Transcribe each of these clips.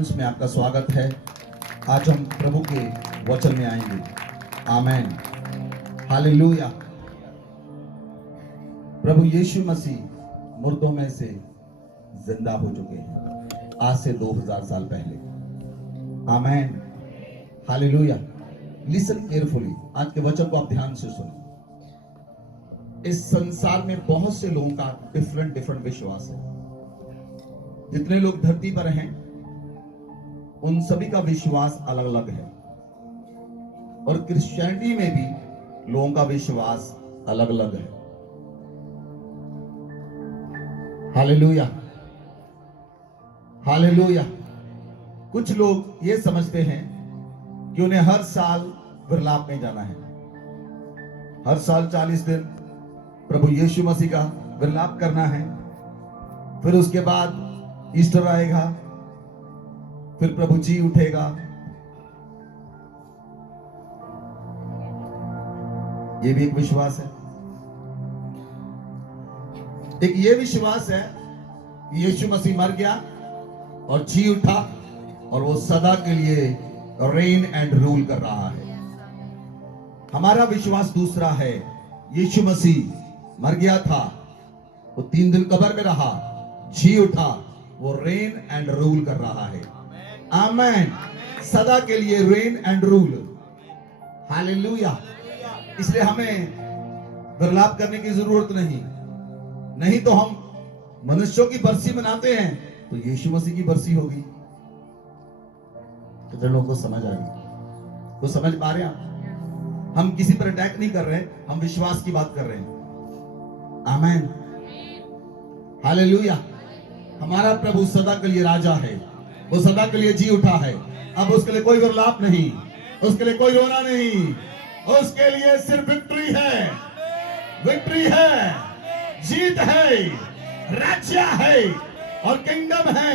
में आपका स्वागत है। आज हम प्रभु के वचन में आएंगे। आमेन, हालेलुया। प्रभु यीशु मसीह मुर्दों में से जिंदा हो चुके हैं आज से 2000 साल पहले। आमेन, हालेलुया। लिसन केयरफुली, आज के वचन को आप ध्यान से सुनो। इस संसार में बहुत से लोगों का डिफरेंट विश्वास है। जितने लोग धरती पर हैं उन सभी का विश्वास अलग अलग है, और क्रिश्चियनिटी में भी लोगों का विश्वास अलग अलग है। Hallelujah, hallelujah. कुछ लोग ये समझते हैं कि उन्हें हर साल विरलाप में जाना है। हर साल 40 दिन प्रभु यीशु मसीह का विरलाप करना है। फिर उसके बाद ईस्टर आएगा, फिर प्रभु जी उठेगा। ये भी एक विश्वास है। एक ये विश्वास है कि यीशु मसीह मर गया और जी उठा और वो सदा के लिए रेन एंड रूल कर रहा है। हमारा विश्वास दूसरा है। यीशु मसीह मर गया था, वो 3 दिन कब्र में रहा, जी उठा, वो रेन एंड रूल कर रहा है। आमेन, सदा के लिए रेन एंड रूल। हालेलुया। इसलिए हमें विरलाप करने की जरूरत नहीं तो हम मनुष्यों की बरसी मनाते हैं तो यीशु मसीह की बरसी होगी। कितने लोगों को समझ आ रही? तो समझ पा रहे हैं? हम किसी पर अटैक नहीं कर रहे, हम विश्वास की बात कर रहे हैं। आमेन, हालेलुया। हमारा प्रभु सदा के लिए राजा है, वो सदा के लिए जी उठा है। अब उसके लिए कोई विरलाप नहीं, उसके लिए कोई रोना नहीं, उसके लिए सिर्फ विक्ट्री है, विक्ट्री है, जीत है, राज्य है और किंगडम है।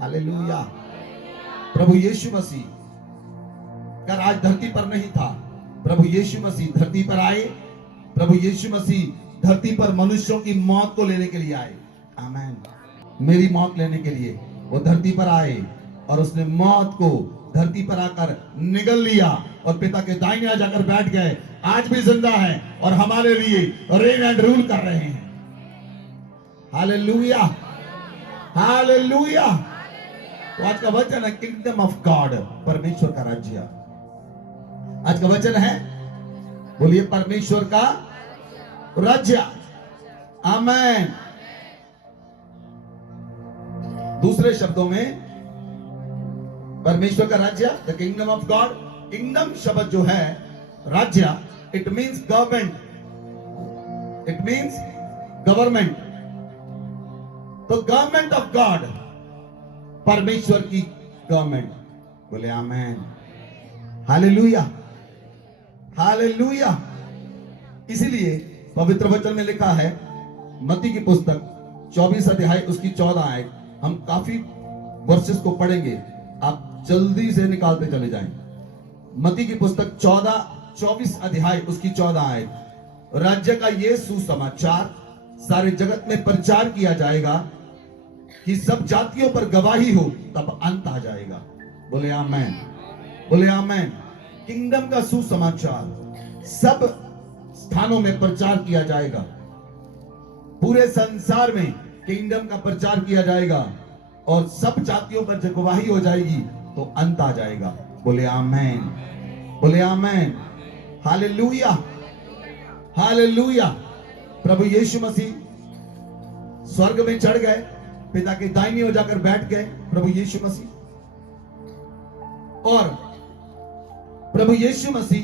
हालेलुया। प्रभु यीशु मसीह का राज धरती पर नहीं था। प्रभु यीशु मसीह धरती पर आए। प्रभु यीशु मसीह धरती पर मनुष्यों की मौत को लेने के लिए आए। आमेन। मेरी मौत लेने के लिए वो धरती पर आए और उसने मौत को धरती पर आकर निगल लिया और पिता के दाहिने जाकर बैठ गए। आज भी जिंदा है और हमारे लिए रेन एंड रूल कर रहे हैं। Hallelujah, hallelujah. तो आज का वचन है किंगडम ऑफ गॉड, परमेश्वर का राज्य। आज का वचन है, बोलिए, परमेश्वर का राज्य। आमेन। दूसरे शब्दों में परमेश्वर का राज्य, the kingdom of God. Kingdom शब्द जो है, राज्य, it means government, it means government. तो गवर्नमेंट ऑफ गॉड, परमेश्वर की गवर्नमेंट। बोले आमेन, हालेलुया, हालेलुया। इसीलिए पवित्र वचन में लिखा है, मत्ती की पुस्तक 24 अध्याय उसकी 14 आयत। हम काफी वर्सेस को पढ़ेंगे, आप जल्दी से निकालते चले जाएं। मत्ती की पुस्तक 24 अध्याय उसकी 14 आयत। राज्य का ये सुसमाचार सारे जगत में प्रचार किया जाएगा कि सब जातियों पर गवाही हो, तब अंत आ जाएगा। बोले आमेन, बोले आमेन। किंगडम का सुसमाचार सब स्थानों में प्रचार किया जाएगा। पूरे संसार में किंगडम का प्रचार किया जाएगा और सब जातियों पर जब गवाही हो जाएगी तो अंत आ जाएगा। बोले आमेन, बोले आमेन, हालेलुया, हालेलुया। प्रभु यीशु मसीह स्वर्ग में चढ़ गए, पिता के दाहिने ओर जाकर बैठ गए प्रभु यीशु मसीह। और प्रभु यीशु मसीह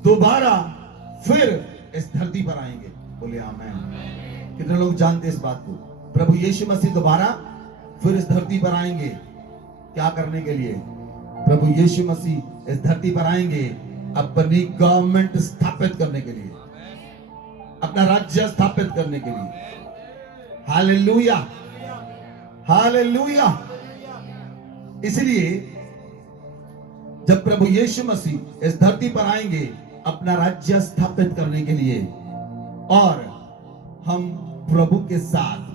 दोबारा फिर इस धरती पर आएंगे। बोले आमेन। कितने लोग जानते इस बात को? प्रभु यीशु मसीह दोबारा फिर इस धरती पर आएंगे। क्या करने के लिए? प्रभु यीशु मसीह इस धरती पर आएंगे अपनी गवर्नमेंट स्थापित करने के लिए, अपना राज्य स्थापित करने के लिए। Hallelujah, hallelujah. इसलिए जब प्रभु यीशु मसीह इस धरती पर आएंगे अपना राज्य स्थापित करने के लिए, और हम प्रभु के साथ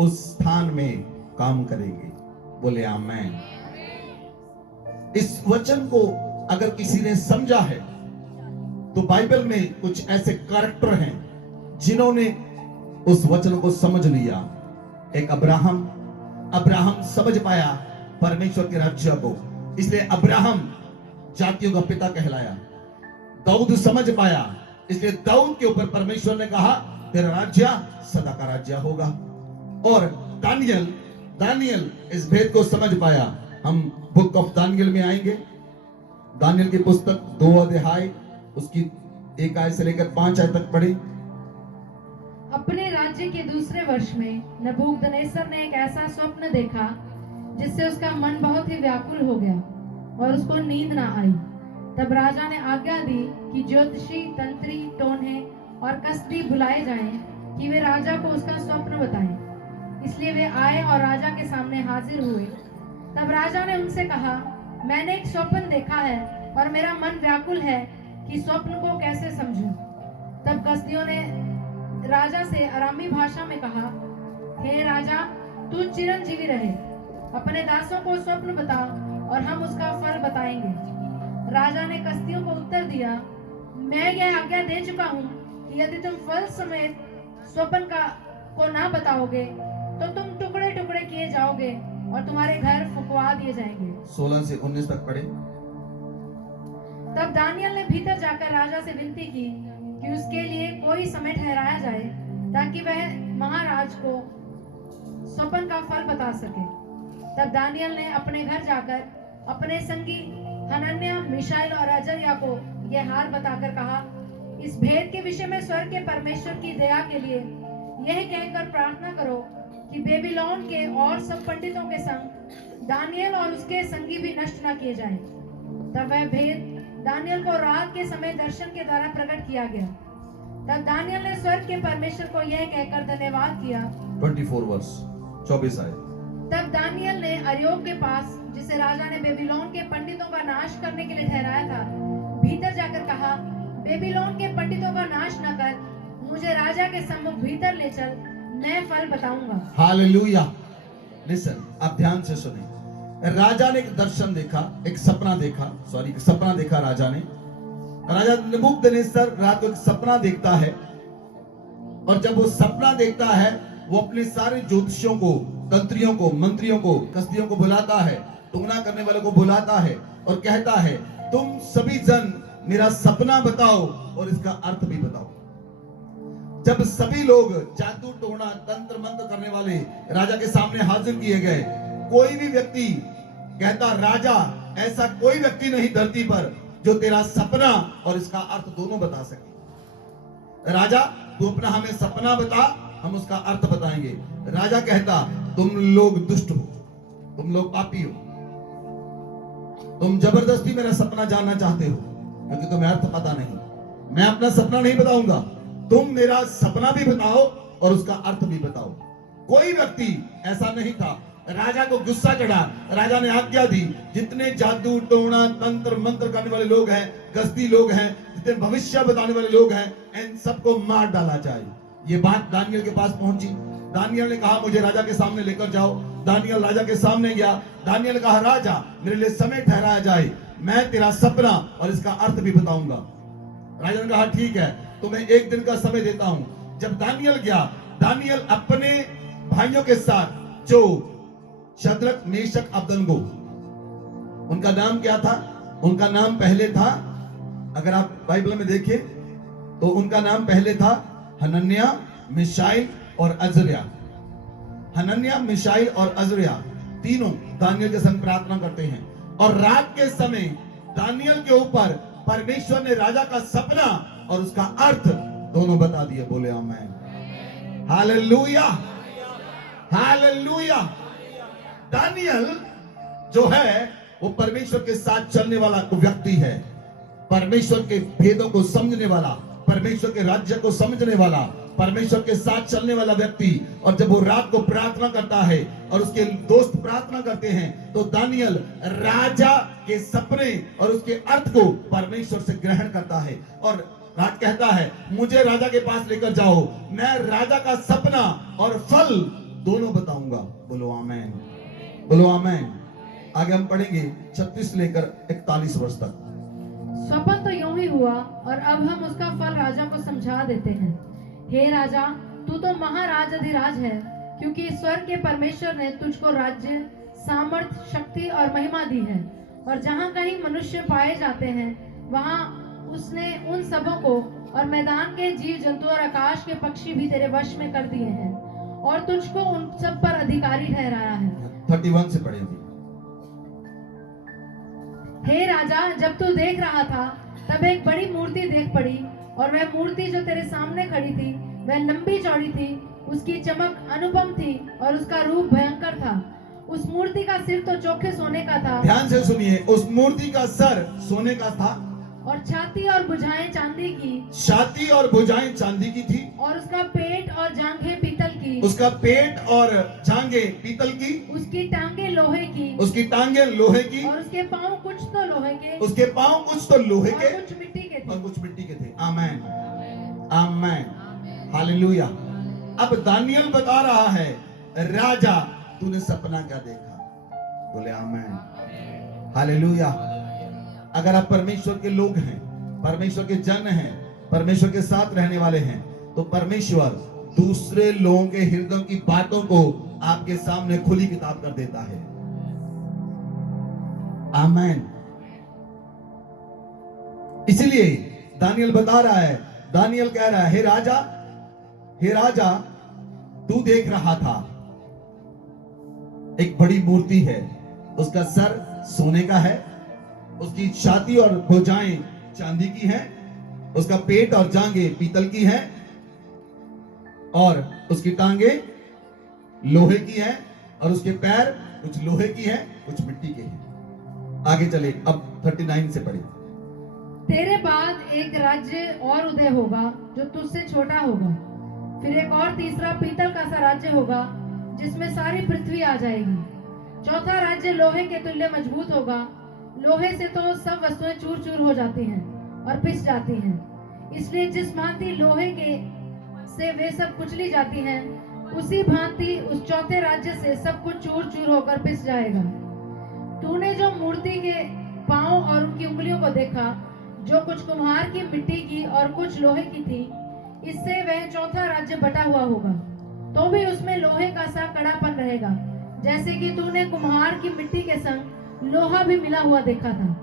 उस स्थान में काम करेंगे। बोले आमेन। इस वचन को अगर किसी ने समझा है तो बाइबल में कुछ ऐसे कैरेक्टर हैं जिन्होंने उस वचन को समझ लिया। एक अब्राहम समझ पाया परमेश्वर के राज्य को, इसलिए अब्राहम जातियों का पिता कहलाया। दाऊद समझ पाया, इसलिए दाऊद के ऊपर परमेश्वर ने कहा तेरा राज्य सदा का राज्य होगा। और दानियल इस भेद को समझ पाया। हम बुक ऑफ दानियल में आएंगे। दानियल की पुस्तक 2 अध्याय उसकी 1 आयत से लेकर 5 आयत तक पढ़ी। अपने राज्य के दूसरे वर्ष में नबूकदनेस्सर ने एक ऐसा स्वप्न देखा जिससे उसका मन बहुत ही व्याकुल हो गया और उसको नींद ना आई। तब राजा ने आज्ञा दी कि ज्योतिषी, तंत्री, टोन्हे और कसदी बुलाए जाएं कि वे राजा को उसका स्वप्न बताएं। इसलिए वे आए और राजा के सामने हाजिर हुए। तब राजा ने उनसे कहा, मैंने एक स्वप्न देखा है और मेरा मन व्याकुल है कि स्वप्न को कैसे समझूं। तब कसदियों ने राजा से अरामी भाषा में कहा, हे राजा, तू चिरंजीवी रहे, अपने दासों को स्वप्न बता और हम उसका फल बताएंगे। राजा ने कसदियों को उत्तर दिया, मैं यह आज्ञा दे चुका हूँ कि यदि तुम फल समेत स्वप्न को ना बताओगे तो तुम टुकड़े टुकड़े किए जाओगे और तुम्हारे घर फुकवा दिए जाएंगे। 16 से 19 तक पढ़े। तब दानियल ने भीतर जाकर राजा से विनती की कि उसके लिए कोई समय ठहराया जाए ताकि वह महाराज को स्वप्न का फल बता सके। तब दानियल ने अपने घर जाकर अपने संगी हनन्याह, मिशाएल और अजर्या को यह हाल बताकर कहा, इस भेद के विषय में स्वर्ग के परमेश्वर की दया के लिए यह कहकर प्रार्थना करो कि बेबीलोन के और सब पंडितों के संग दानियल और उसके संगी भी नष्ट न किए जाएं। तब वह भेद दानियल को रात के समय दर्शन के द्वारा प्रकट किया गया। तब दानियल ने स्वर्ग के परमेश्वर को यह कहकर धन्यवाद किया। 24 वर्ष 24 आए। तब दानियल ने अर्योक के पास, जिसे राजा ने बेबीलोन के पंडितों का नाश करने के लिए ठहराया था, भीतर जाकर कहा, बेबीलोन के पंडितों का नाश न कर, मुझे राजा के सम्मुख भीतर ले चल, मैं फल बताऊंगा। हालेलुया। लिसन, आप ध्यान से सुने। राजा ने एक दर्शन देखा, एक सपना देखा राजा ने। राजा नबूकदनेस्सर रात को एक सपना देखता है और जब वो सपना देखता है वो अपने सारे ज्योतिषियों को, तंत्रियों को, मंत्रियों को, कसदियों को बुलाता है, टुंगना करने वालों को बुलाता है और कहता है, तुम सभी जन मेरा सपना बताओ और इसका अर्थ भी बताओ। जब सभी लोग जादू, टोना, तंत्र मंत्र करने वाले राजा के सामने हाजिर किए गए, कोई भी व्यक्ति कहता, राजा, ऐसा कोई व्यक्ति नहीं धरती पर जो तेरा सपना और इसका अर्थ दोनों बता सके। राजा, तू अपना हमें सपना बता, हम उसका अर्थ बताएंगे। राजा कहता, तुम लोग दुष्ट हो, तुम लोग पापी हो, तुम जबरदस्ती मेरा सपना जानना चाहते हो क्योंकि तुम्हें अर्थ पता नहीं। मैं अपना सपना नहीं बताऊंगा, तुम मेरा सपना भी बताओ और उसका अर्थ भी बताओ। कोई व्यक्ति ऐसा नहीं था। राजा को गुस्सा चढ़ा। राजा ने आज्ञा दी, जितने जादू, टोना, तंत्र मंत्र करने वाले लोग हैं, कसदी लोग हैं, जितने भविष्य बताने वाले लोग हैं, इन सबको मार डाला जाए। ये बात दानियल के पास पहुंची। दानियल ने कहा, मुझे राजा के सामने लेकर जाओ। दानियल राजा के सामने गया। दानियल ने कहा, राजा, मेरे लिए समय ठहराया जाए, मैं तेरा सपना और इसका अर्थ भी बताऊंगा। राजा ने कहा, ठीक है, तुम्हें 1 दिन का समय देता हूं। जब दानियल गया, दानियल अपने भाइयों के साथ, जो शद्रक, मेशक, अबदनगो, उनका नाम क्या था? उनका नाम पहले था, अगर आप बाइबल में देखें तो उनका नाम पहले था हनन्याह, मिशाएल और अजर्या। हनन्याह, मिशाएल और अजर्या तीनों दानियल के संग प्रार्थना करते हैं और रात के समय दानियल के ऊपर परमेश्वर ने राजा का सपना और उसका अर्थ दोनों बता दिए। बोले आमीन। Hallelujah, hallelujah. दानियल जो है वो परमेश्वर के साथ चलने वाला व्यक्ति है, परमेश्वर के भेदों को समझने वाला, परमेश्वर के राज्य को समझने वाला, परमेश्वर के साथ चलने वाला व्यक्ति। और जब वो रात को प्रार्थना करता है और उसके दोस्त प्रार्थना करते हैं तो दानियल राजा के सपने और उसके अर्थ को परमेश्वर से ग्रहण करता है और राज कहता है, मुझे राजा के पास लेकर जाओ, मैं राजा का सपना और फल दोनों बताऊंगा। बोलो आमीन। बोलो आमेन। आगे हम पढ़ेंगे 36 लेकर 41 वर्ष तक। स्वप्न तो यूं ही हुआ और अब हम उसका फल राजा को समझा देते हैं। हे राजा, तू तो महाराज अधिराज है, क्योंकि स्वर्ग के परमेश्वर ने तुझको राज्य, सामर्थ, शक्ति और महिमा दी है। और जहाँ कहीं मनुष्य पाए जाते हैं, वहाँ उसने उन सबों को और मैदान के जीव जंतु और आकाश के पक्षी भी तेरे वश में कर दिए हैं, और तुझको उन सब पर अधिकारी ठहराया है। 31 से पढ़ेंगे। हे राजा, जब तू देख रहा था तब एक बड़ी मूर्ति देख पड़ी, और वह मूर्ति जो तेरे सामने खड़ी थी वह लंबी चौड़ी थी, उसकी चमक अनुपम थी और उसका रूप भयंकर था। उस मूर्ति का सिर तो चोखे सोने का था। ध्यान से सुनिए, उस मूर्ति का सर सोने का था और छाती और भुजाएं चांदी की, छाती और भुजाएं चांदी की थी, और उसका पेट और जांघें पीतल की, उसका पेट और जांघें पीतल की, उसकी टांगे लोहे की, उसकी टांगे लोहे की, और उसके पांव कुछ तो लोहे के, उसके पांव कुछ तो लोहे और के कुछ मिट्टी के थे। और कुछ मिट्टी के थे। आमेन, आमेन, हालेलुया। अब दानियल बता रहा है, राजा तूने सपना क्या देखा? बोले आमेन, हालेलुया। अगर आप परमेश्वर के लोग हैं, परमेश्वर के जन हैं, परमेश्वर के साथ रहने वाले हैं, तो परमेश्वर दूसरे लोगों के हृदयों की बातों को आपके सामने खुली किताब कर देता है। आमेन। इसलिए दानियल बता रहा है, दानियल कह रहा है, हे राजा तू देख रहा था एक बड़ी मूर्ति है, उसका सर सोने का है, उसकी छाती और भुजाएं चांदी की हैं, उसका पेट और जांघें पीतल की हैं, और उसकी टांगे लोहे की हैं, और उसके पैर कुछ लोहे की हैं, कुछ मिट्टी के हैं। आगे चले, अब 39 से पढ़े। तेरे बाद एक राज्य और उदय होगा जो तुझसे छोटा होगा, फिर एक और तीसरा पीतल का सा राज्य होगा जिसमें सारी पृथ्वी आ जाएगी। चौथा राज्य लोहे के तुल्य मजबूत होगा। लोहे से तो सब वस्तुएं चूर चूर हो जाती हैं और पिस जाती हैं, इसलिए जिस भांति लोहे के से वे सब कुचली जाती हैं, उसी भांति उस चौथे राज्य से सब कुछ चूर चूर होकर पिस जाएगा। तूने जो मूर्ति के पांव और उनकी उंगलियों को देखा, जो कुछ कुम्हार की मिट्टी की और कुछ लोहे की थी, इससे वह चौथा राज्य बटा हुआ होगा, तो भी उसमें लोहे का सा कड़ापन रहेगा, जैसे कि तूने कुम्हार की मिट्टी के संग लोहा भी मिला हुआ देखा था।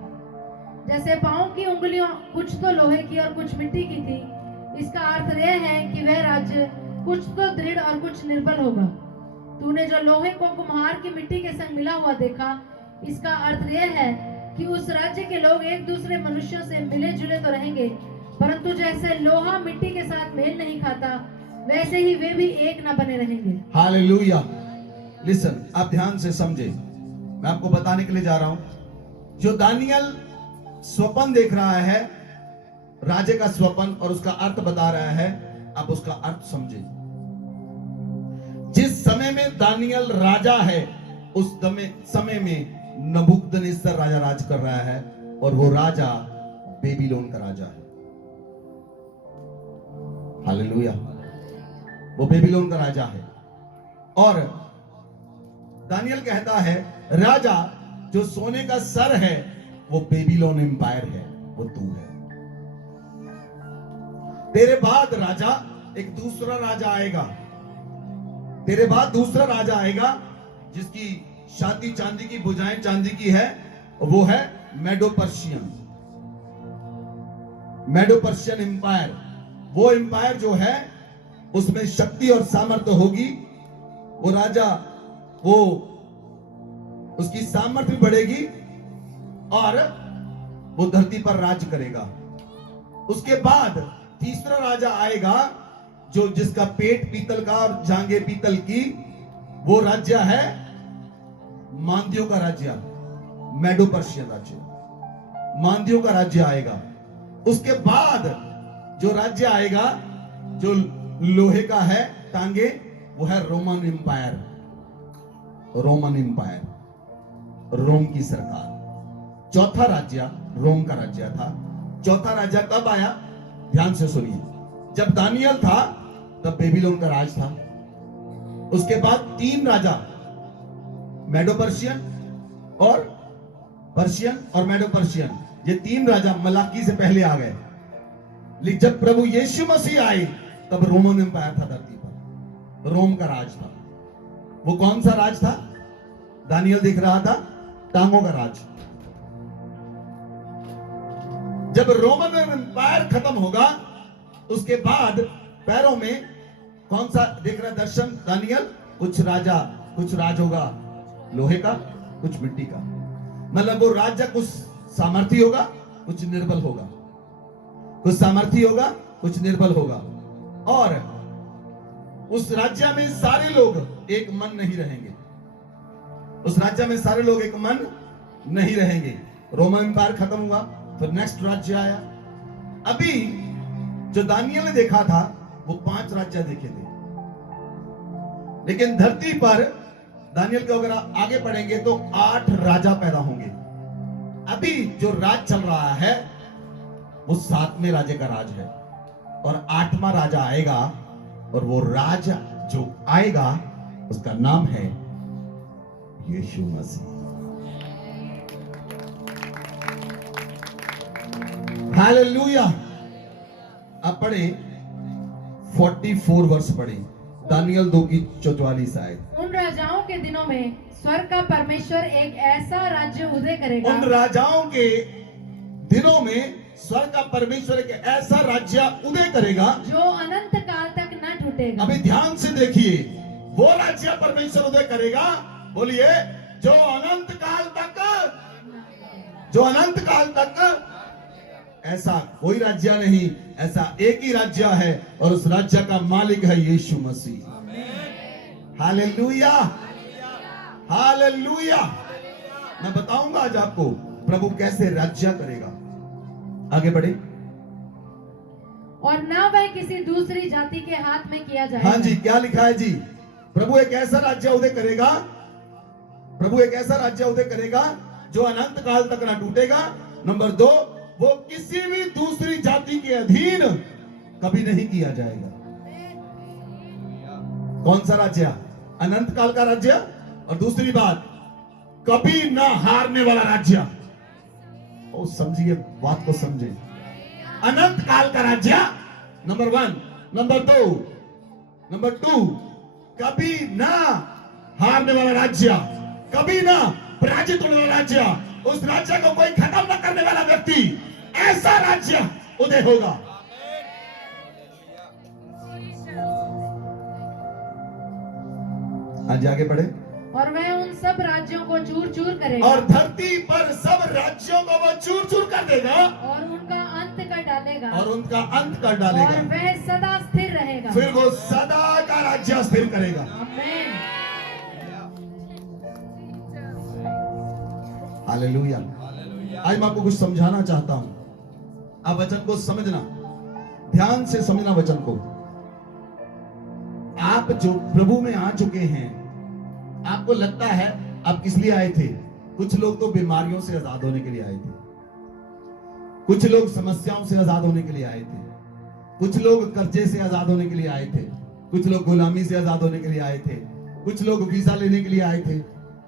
जैसे पांव की उंगलियों कुछ तो लोहे की और कुछ मिट्टी की थी, इसका अर्थ यह है कि वह राज्य कुछ तो दृढ़ और कुछ निर्बल होगा। तूने जो लोहे को कुम्हार की मिट्टी के संग मिला हुआ देखा, इसका अर्थ यह है कि उस राज्य के लोग एक दूसरे मनुष्यों से मिले जुले तो रहेंगे, परंतु जैसे लोहा मिट्टी के साथ मेल नहीं खाता, वैसे ही वे भी एक न बने रहेंगे। हालेलुया। लिसन, आप ध्यान से समझे, मैं आपको बताने के लिए जा रहा हूं। जो दानियल स्वप्न देख रहा है, राजे का स्वप्न, और उसका अर्थ बता रहा है, आप उसका अर्थ समझे। जिस समय में दानियल राजा है, उस समय में नबूकदनेस्सर राजा राज कर रहा है, और वो राजा बेबीलोन का राजा है। हालेलुया। वो बेबीलोन का राजा है। और दानियल कहता है, राजा जो सोने का सर है वो बेबीलोन एम्पायर है, वो तू है। तेरे बाद राजा एक दूसरा राजा आएगा, तेरे बाद दूसरा राजा आएगा जिसकी छाती चांदी की, भुजाएं चांदी की है, वो है मेडो पर्शियन एम्पायर। वो एम्पायर जो है उसमें शक्ति और सामर्थ्य होगी। वो राजा, वो उसकी सामर्थ्य भी बढ़ेगी और वो धरती पर राज करेगा। उसके बाद तीसरा राजा आएगा जो जिसका पेट पीतल का और जांघें पीतल की, वो राज्य है मांदियों का राज्य, मेडो पर्शियन राज्य, मांदियों का राज्य आएगा। उसके बाद जो राज्य आएगा जो लोहे का है टांगे, वो है रोमन एम्पायर, रोम की सरकार। चौथा राज्य रोम का राज्य था। चौथा राज्य कब आया? ध्यान से सुनिए, जब दानियल था तब बेबीलोन का राज था। उसके बाद तीन राजा मेडो पर्शियन और पर्शियन और मेडो पर्शियन, ये 3 राजा मलाकी से पहले आ गए। लेकिन जब प्रभु यीशु मसीह आए तब रोमन एम्पायर था धरती पर, रोम का राज था। वो कौन सा राज था? दानियल देख रहा था, टांगों का राज। जब रोमन एम्पायर खत्म होगा उसके बाद पैरों में कौन सा देख रहा दर्शन दानियल? कुछ राज होगा लोहे का, कुछ मिट्टी का। मतलब वो राज्य कुछ सामर्थी होगा, कुछ निर्बल होगा, कुछ सामर्थी होगा, कुछ निर्बल होगा। और उस राज्य में सारे लोग एक मन नहीं रहेंगे। उस राज्य में सारे लोग एक मन नहीं रहेंगे। रोमन एम्पायर खत्म हुआ, फिर नेक्स्ट राज्य आया। अभी जो दानियल ने देखा था वो 5 राज्य देखे थे, लेकिन धरती पर दानियल के अगर आगे पढ़ेंगे तो 8 राजा पैदा होंगे। अभी जो राज चल रहा है वो 7वें राजे का राज है, और 8वां राजा आएगा, और वो राजा जो आएगा उसका नाम है यीशु मसीह। हालेलुया। अब पढ़े 44 वर्ष पढ़े, दानियल 2:44 आए। उन राजाओं के दिनों में स्वर्ग का परमेश्वर एक ऐसा राज्य उदय करेगा। उन राजाओं के दिनों में स्वर्ग का परमेश्वर एक ऐसा राज्य उदय करेगा जो अनंत काल तक न टूटेगा। अभी ध्यान से देखिए, वो राज्य परमेश्वर उदय करेगा, बोलिए, जो अनंत काल तक ऐसा कोई राज्य नहीं, ऐसा एक ही राज्य है, और उस राज्य का मालिक है यीशु मसीह। Hallelujah, hallelujah. मैं बताऊंगा आज आपको प्रभु कैसे राज्य करेगा। आगे बढ़े। और ना वह किसी दूसरी जाति के हाथ में किया जाएगा। हाँ जी, क्या लिखा है जी? प्रभु एक ऐसा राज्य उदय करेगा, प्रभु एक ऐसा राज्य उदय करेगा जो अनंत काल तक ना टूटेगा। नंबर 2, वो किसी भी दूसरी जाति के अधीन कभी नहीं किया जाएगा। कौन सा राज्य? अनंत काल का राज्य। और दूसरी बात, कभी ना हारने वाला राज्य। ओ समझिए, बात को समझे। अनंत काल का राज्य नंबर 1। नंबर 2 कभी ना हारने वाला राज्य, कभी ना पराजित होने वाला राज्य, उस राज्य को कोई खत्म न करने वाला व्यक्ति, ऐसा राज्य उदय होगा। आज आगे बढ़े। और वह उन सब राज्यों को चूर चूर करेगा, और धरती पर सब राज्यों को वो चूर चूर कर देगा, और उनका अंत कर डालेगा, और उनका अंत कर डालेगा, और वह सदा स्थिर रहेगा। फिर वो सदा का राज्य स्थिर करेगा। आमीन। हालेलुया। आज मैं आपको कुछ समझाना चाहता हूं, आप वचन को समझना, ध्यान से समझना वचन को। आप जो प्रभु में आ चुके हैं, आपको लगता है आप किस लिए आए थे? कुछ लोग तो बीमारियों से आजाद होने के लिए आए थे, कुछ लोग समस्याओं से आजाद होने के लिए आए थे, कुछ लोग कर्जे से आजाद होने के लिए आए थे, कुछ लोग गुलामी से आजाद होने के लिए आए थे, कुछ लोग वीजा लेने के लिए आए थे,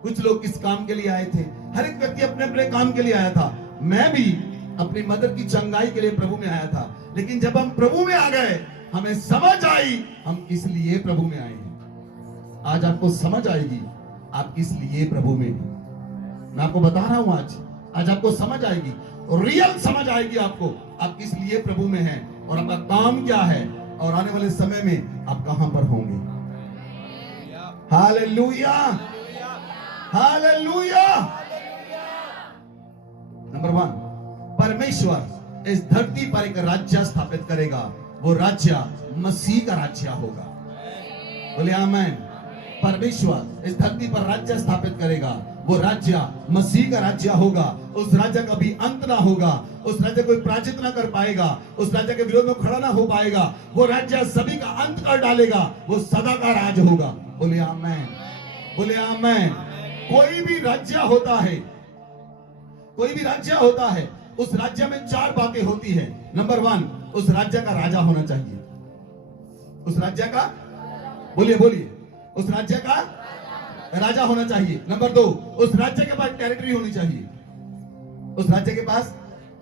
कुछ लोग किस काम के लिए आए थे। हर एक व्यक्ति अपने अपने काम के लिए आया था। मैं भी अपनी मदर की चंगाई के लिए प्रभु में आया था, लेकिन जब हम प्रभु में आ गए, हमें समझ आई हम किस लिए प्रभु में आए हैं। आज आपको समझ आएगी आप किस लिए प्रभु में हैं। मैं आपको बता रहा हूं, आज आपको समझ आएगी, रियल समझ आएगी आपको, आप किस लिए प्रभु में हैं और आपका काम क्या है, और आने वाले समय में आप कहां पर होंगे। Hallelujah, hallelujah. नंबर 1, परमेश्वर इस धरती पर एक राज्य स्थापित करेगा। वो राज्य मसीह का राज्य होगा। बोले आमीन। परमेश्वर इस धरती पर राज्य स्थापित करेगा, वो राज्य मसीह का राज्य होगा। उस राज्य का भी अंत ना होगा, उस राज्य कोई पराजित ना कर पाएगा, उस राज्य के विरोध में खड़ा ना हो पाएगा। वो राज्य सभी का अंत कर डालेगा, वो सदा का राज होगा। बोले आमीन, बोले आमीन। कोई भी राज्य होता है, कोई भी राज्य होता है, उस राज्य में 4 बातें होती है। नंबर 1, उस राज्य का राजा होना चाहिए। उस राज्य का, बोलिए बोलिए, उस राज्य का राजा होना चाहिए। नंबर 2, उस राज्य के पास टेरिटरी होनी चाहिए। उस राज्य के पास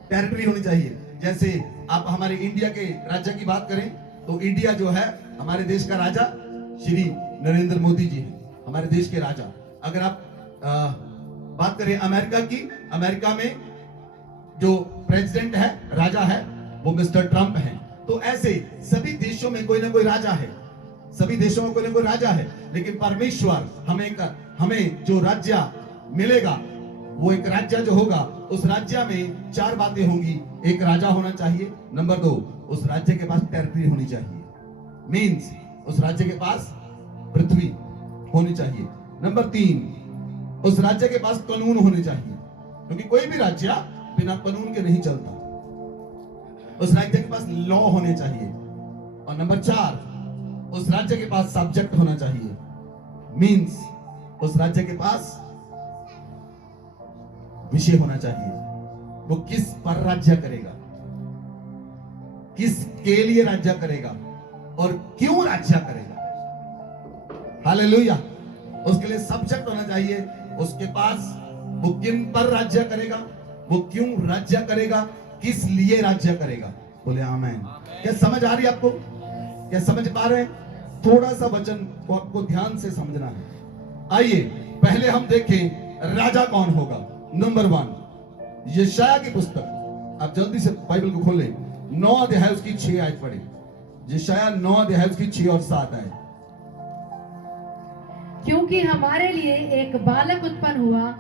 टेरिटरी होनी चाहिए। जैसे आप हमारे इंडिया के राज्य की बात करें तो इंडिया जो है हमारे देश का राजा श्री नरेंद्र मोदी जी है, हमारे देश के राजा। अगर आप बात करें अमेरिका की, अमेरिका में जो प्रेसिडेंट है, राजा है, वो मिस्टर ट्रंप है। तो ऐसे सभी देशों में कोई ना कोई राजा है, सभी देशों में कोई ना कोई राजा है। लेकिन परमेश्वर हमें जो राज्य मिलेगा, वो एक राज्य जो होगा, उस राज्य में 4 बातें होंगी। एक राजा होना चाहिए। नंबर 2, उस राज्य के पास टेरिटरी होनी चाहिए, मींस उस राज्य के पास पृथ्वी होनी चाहिए। नंबर 3, उस राज्य के पास कानून होने चाहिए, क्योंकि कोई भी राज्य बिना कानून के नहीं चलता। उस राज्य के पास लॉ होने चाहिए। और नंबर 4, उस राज्य के पास सब्जेक्ट होना चाहिए, मींस उस राज्य के पास विषय होना चाहिए। वो किस पर राज्य करेगा, किसके लिए राज्य करेगा और क्यों राज्य करेगा। हालेलुया। उसके लिए सब्जेक्ट होना चाहिए, उसके पास वो किन पर राज्य करेगा, वो क्यों राज्य करेगा, किस लिए राज्य करेगा। बोले आमेन। क्या समझ आ रही है आपको? क्या समझ पा रहे हैं? थोड़ा सा वचन को आपको ध्यान से समझना है। आइए पहले हम देखें राजा कौन होगा। नंबर 1, यशाया की पुस्तक, आप जल्दी से बाइबल को खोल लें। 9 अध्याय उसकी 6 आयत पढ़े। यशाया 9 अध्याय उसकी 6 और 7 आयत। क्योंकि हमारे लिए एक बालक उत्पन्न हुआ,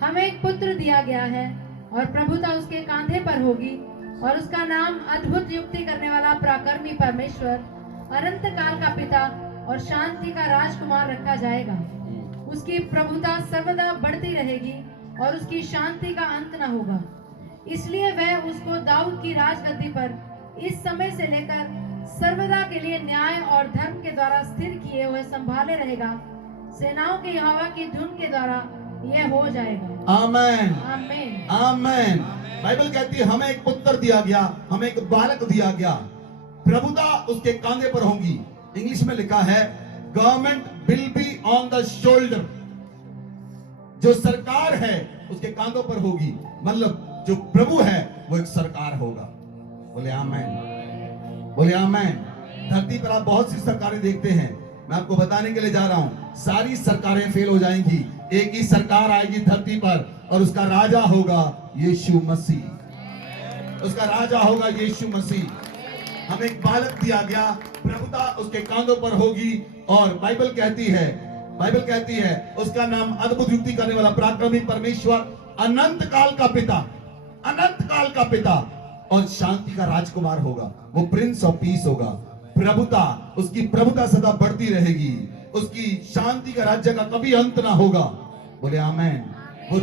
हमें एक पुत्र दिया गया है, और प्रभुता उसके कांधे पर होगी, और उसका नाम अद्भुत युक्ति करने वाला, पराक्रमी परमेश्वर, अनंत काल का पिता और शांति का राजकुमार रखा जाएगा। उसकी प्रभुता सर्वदा बढ़ती रहेगी और उसकी शांति का अंत न होगा। इसलिए वह उसको दाऊद की राजगद्दी पर इस समय से लेकर सर्वदा के लिए न्याय और धर्म के द्वारा स्थिर किए हुए संभाले रहेगा। सेनाओं के यहोवा की धुन के द्वारा यह हो जाएगा। आमेन, आमेन, आमेन। बाइबल कहती है हमें एक पुत्र दिया गया, हमें एक बालक दिया गया, प्रभुता उसके कांधे पर होगी। इंग्लिश में लिखा है government will be on the shoulder. जो सरकार है उसके कांधों पर होगी, मतलब जो प्रभु है वो एक सरकार होगा। बोले आमेन, बोले आमेन। धरती पर आप बहुत सी सरकारें देखते हैं, मैं आपको बताने के लिए जा रहा हूं, सारी सरकारें फेल हो जाएंगी। एक ही सरकार आएगी धरती पर और उसका राजा होगा यीशु मसीह। उसका राजा होगा यीशु मसीह। हमें एक बालक दिया गया, प्रभुता उसके कांधों पर होगी, और बाइबल कहती है उसका नाम अद्भुत युक्ति करने वाला, पराक्रमी परमेश्वर, अनंत काल का पिता, अनंत काल का पिता और शांति का राजकुमार होगा। वो प्रिंस ऑफ पीस होगा। प्रभुता, उसकी प्रभुता सदा बढ़ती रहेगी, उसकी शांति का राज्य का कभी अंत ना होगा। बोले आमेन। वो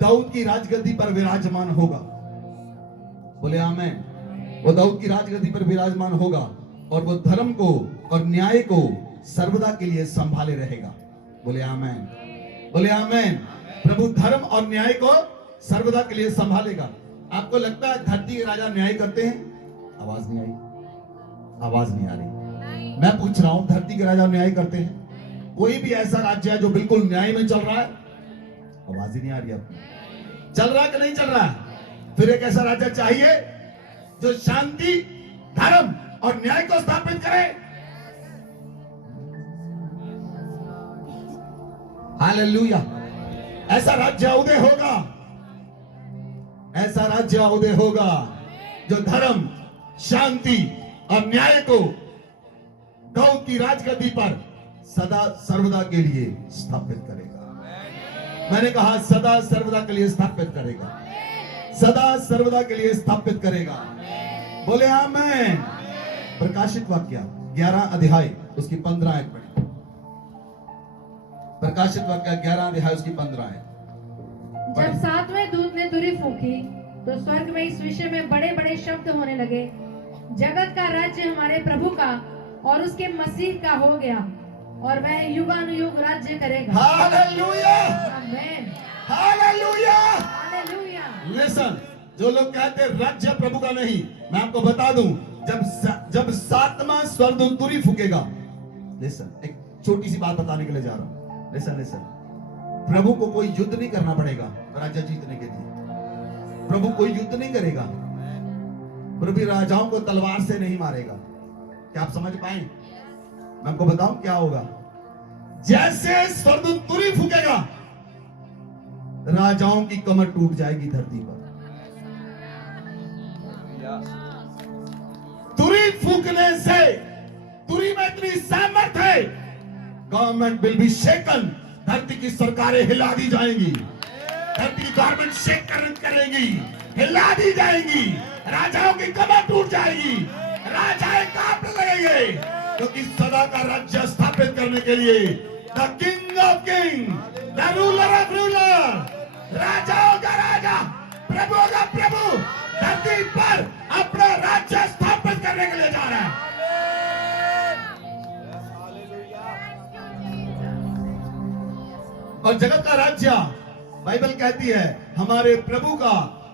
दाऊद की राजगद्दी पर विराजमान होगा। बोले आमेन। वो दाऊद की राजगद्दी पर विराजमान होगा और वो धर्म को और न्याय को सर्वदा के लिए संभाले रहेगा। बोले आमेन, बोले आमेन। प्रभु धर्म और न्याय को सर्वदा के लिए संभालेगा। आपको लगता है धरती के राजा न्याय करते हैं? आवाज नहीं आई, आवाज नहीं आ रही। मैं पूछ रहा हूं, धरती के राजा न्याय करते हैं? कोई भी ऐसा राज्य है जो बिल्कुल न्याय में चल रहा है? आवाज ही नहीं आ रही आपको। चल रहा है कि नहीं चल रहा है? फिर एक ऐसा राज्य चाहिए जो शांति, धर्म और न्याय को स्थापित करे। हालेलुया। ऐसा राज्य उदय होगा, ऐसा राज्य उदय होगा जो धर्म, शांति और न्याय को दाऊद की राजगद्दी पर सदा सर्वदा के लिए स्थापित करेगा। मैंने कहा सदा सर्वदा के लिए स्थापित करेगा, सदा सर्वदा के लिए स्थापित करेगा। बोले आमेन। प्रकाशित वाक्य 11 अध्याय उसकी 15 आयत पढ़ी। प्रकाशित वाक्य 11 अध्याय उसकी 15 आयत। जब 7वें दूत ने तुरी फूंकी तो स्वर्ग में इस विषय में बड़े बड़े शब्द होने लगे, जगत का राज्य हमारे प्रभु का और उसके मसीह का हो गया, और वह युगानुयुग राज्य करेगा। हालेलुया, आमेन, हालेलुया, हालेलुया। लिसन, जो लोग कहते हैं राज्य प्रभु का नहीं, मैं आपको बता दूं, जब 7वां स्वर्गदूत तुरी फूकेगा, लिसन, एक छोटी सी बात बताने के लिए जा रहा हूं। लिसन लिसन, प्रभु को कोई युद्ध नहीं करना पड़ेगा राज्य जीतने के लिए। प्रभु कोई युद्ध नहीं करेगा, प्रभु राजाओं को तलवार से नहीं मारेगा। क्या आप समझ पाए? मैं आपको बताऊं क्या होगा। जैसे स्वर्गदूत तुरी फूकेगा, राजाओं की कमर टूट जाएगी धरती पर। तुरी फूकने से, तुरी में इतनी सामर्थ है, गवर्नमेंट विल बी शेकन, धरती की सरकारें हिला दी जाएंगी, धरती की गवर्नमेंट शेक करेंगी, हिला दी जाएंगी, राजाओं की कमर टूट जाएगी, राजाएं कांपने लगेंगे, क्योंकि सदा का राज्य स्थापित करने के लिए the king of king, the ruler of ruler, राजाओं का राजा, प्रभुओं का प्रभु धरती पर अपना राज्य स्थापित करने के लिए जा रहा है। और जगत का राज्य, बाइबल कहती है, हमारे प्रभु का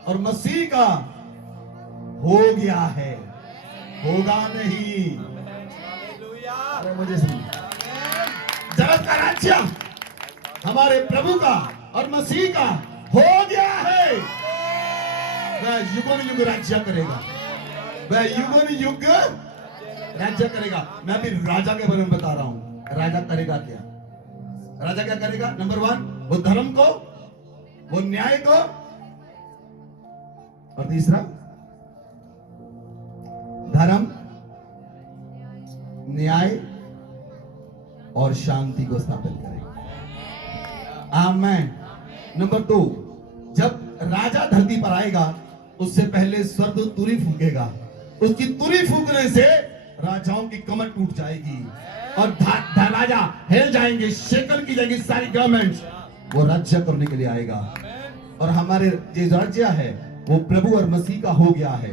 और मसीह का हो गया है, होगा नहीं। अरे मुझे सुनिए, जगत का राज्य हमारे प्रभु का और मसीह का हो गया है। वह युगों युग राज्य करेगा, वह युगों युग राज्य करेगा। मैं अभी राजा के बारे में बता रहा हूं। राजा करेगा क्या? राजा क्या करेगा? नंबर 1, वो धर्म को, वो न्याय को, और तीसरा धर्म, न्याय और शांति को स्थापित करेगा। आमेन। नंबर 2, जब राजा धरती पर आएगा, उससे पहले स्वर्गदूत तुरी फूकेगा। उसकी तुरी फूकने से राजाओं की कमर टूट जाएगी और राजा हिल जाएंगे, शेकल की जाएगी सारी गवर्नमेंट। वो राज्य करने के लिए आएगा, और हमारे जो राज्य है वो प्रभु और मसीह का हो गया है।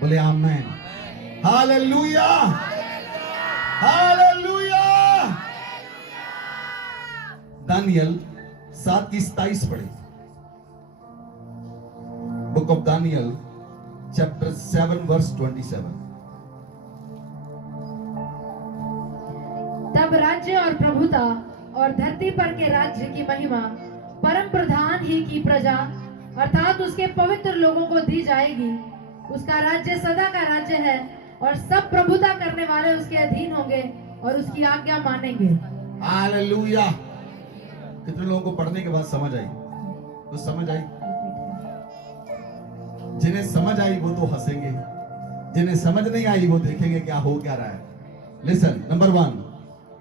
बोले आमेन, हालेलुया, हालेलुया। दानियल 7:27 पढ़े। Book of Daniel chapter 7 verse 27। तब राज्य और प्रभुता और धरती पर के राज्य की महिमा परम प्रधान ही की प्रजा अर्थात उसके पवित्र लोगों को दी जाएगी। उसका राज्य सदा का राज्य है, और सब प्रभुता करने वाले उसके अधीन होंगे और उसकी आज्ञा मानेंगे। हालेलुया। कितने लोगों को पढ़ने के बाद समझ आई? कुछ समझ आई? जिन्हें समझ आई वो तो हंसेंगे, जिन्हें समझ नहीं आई वो देखेंगे क्या हो क्या रहा है। लिसन, नंबर 1,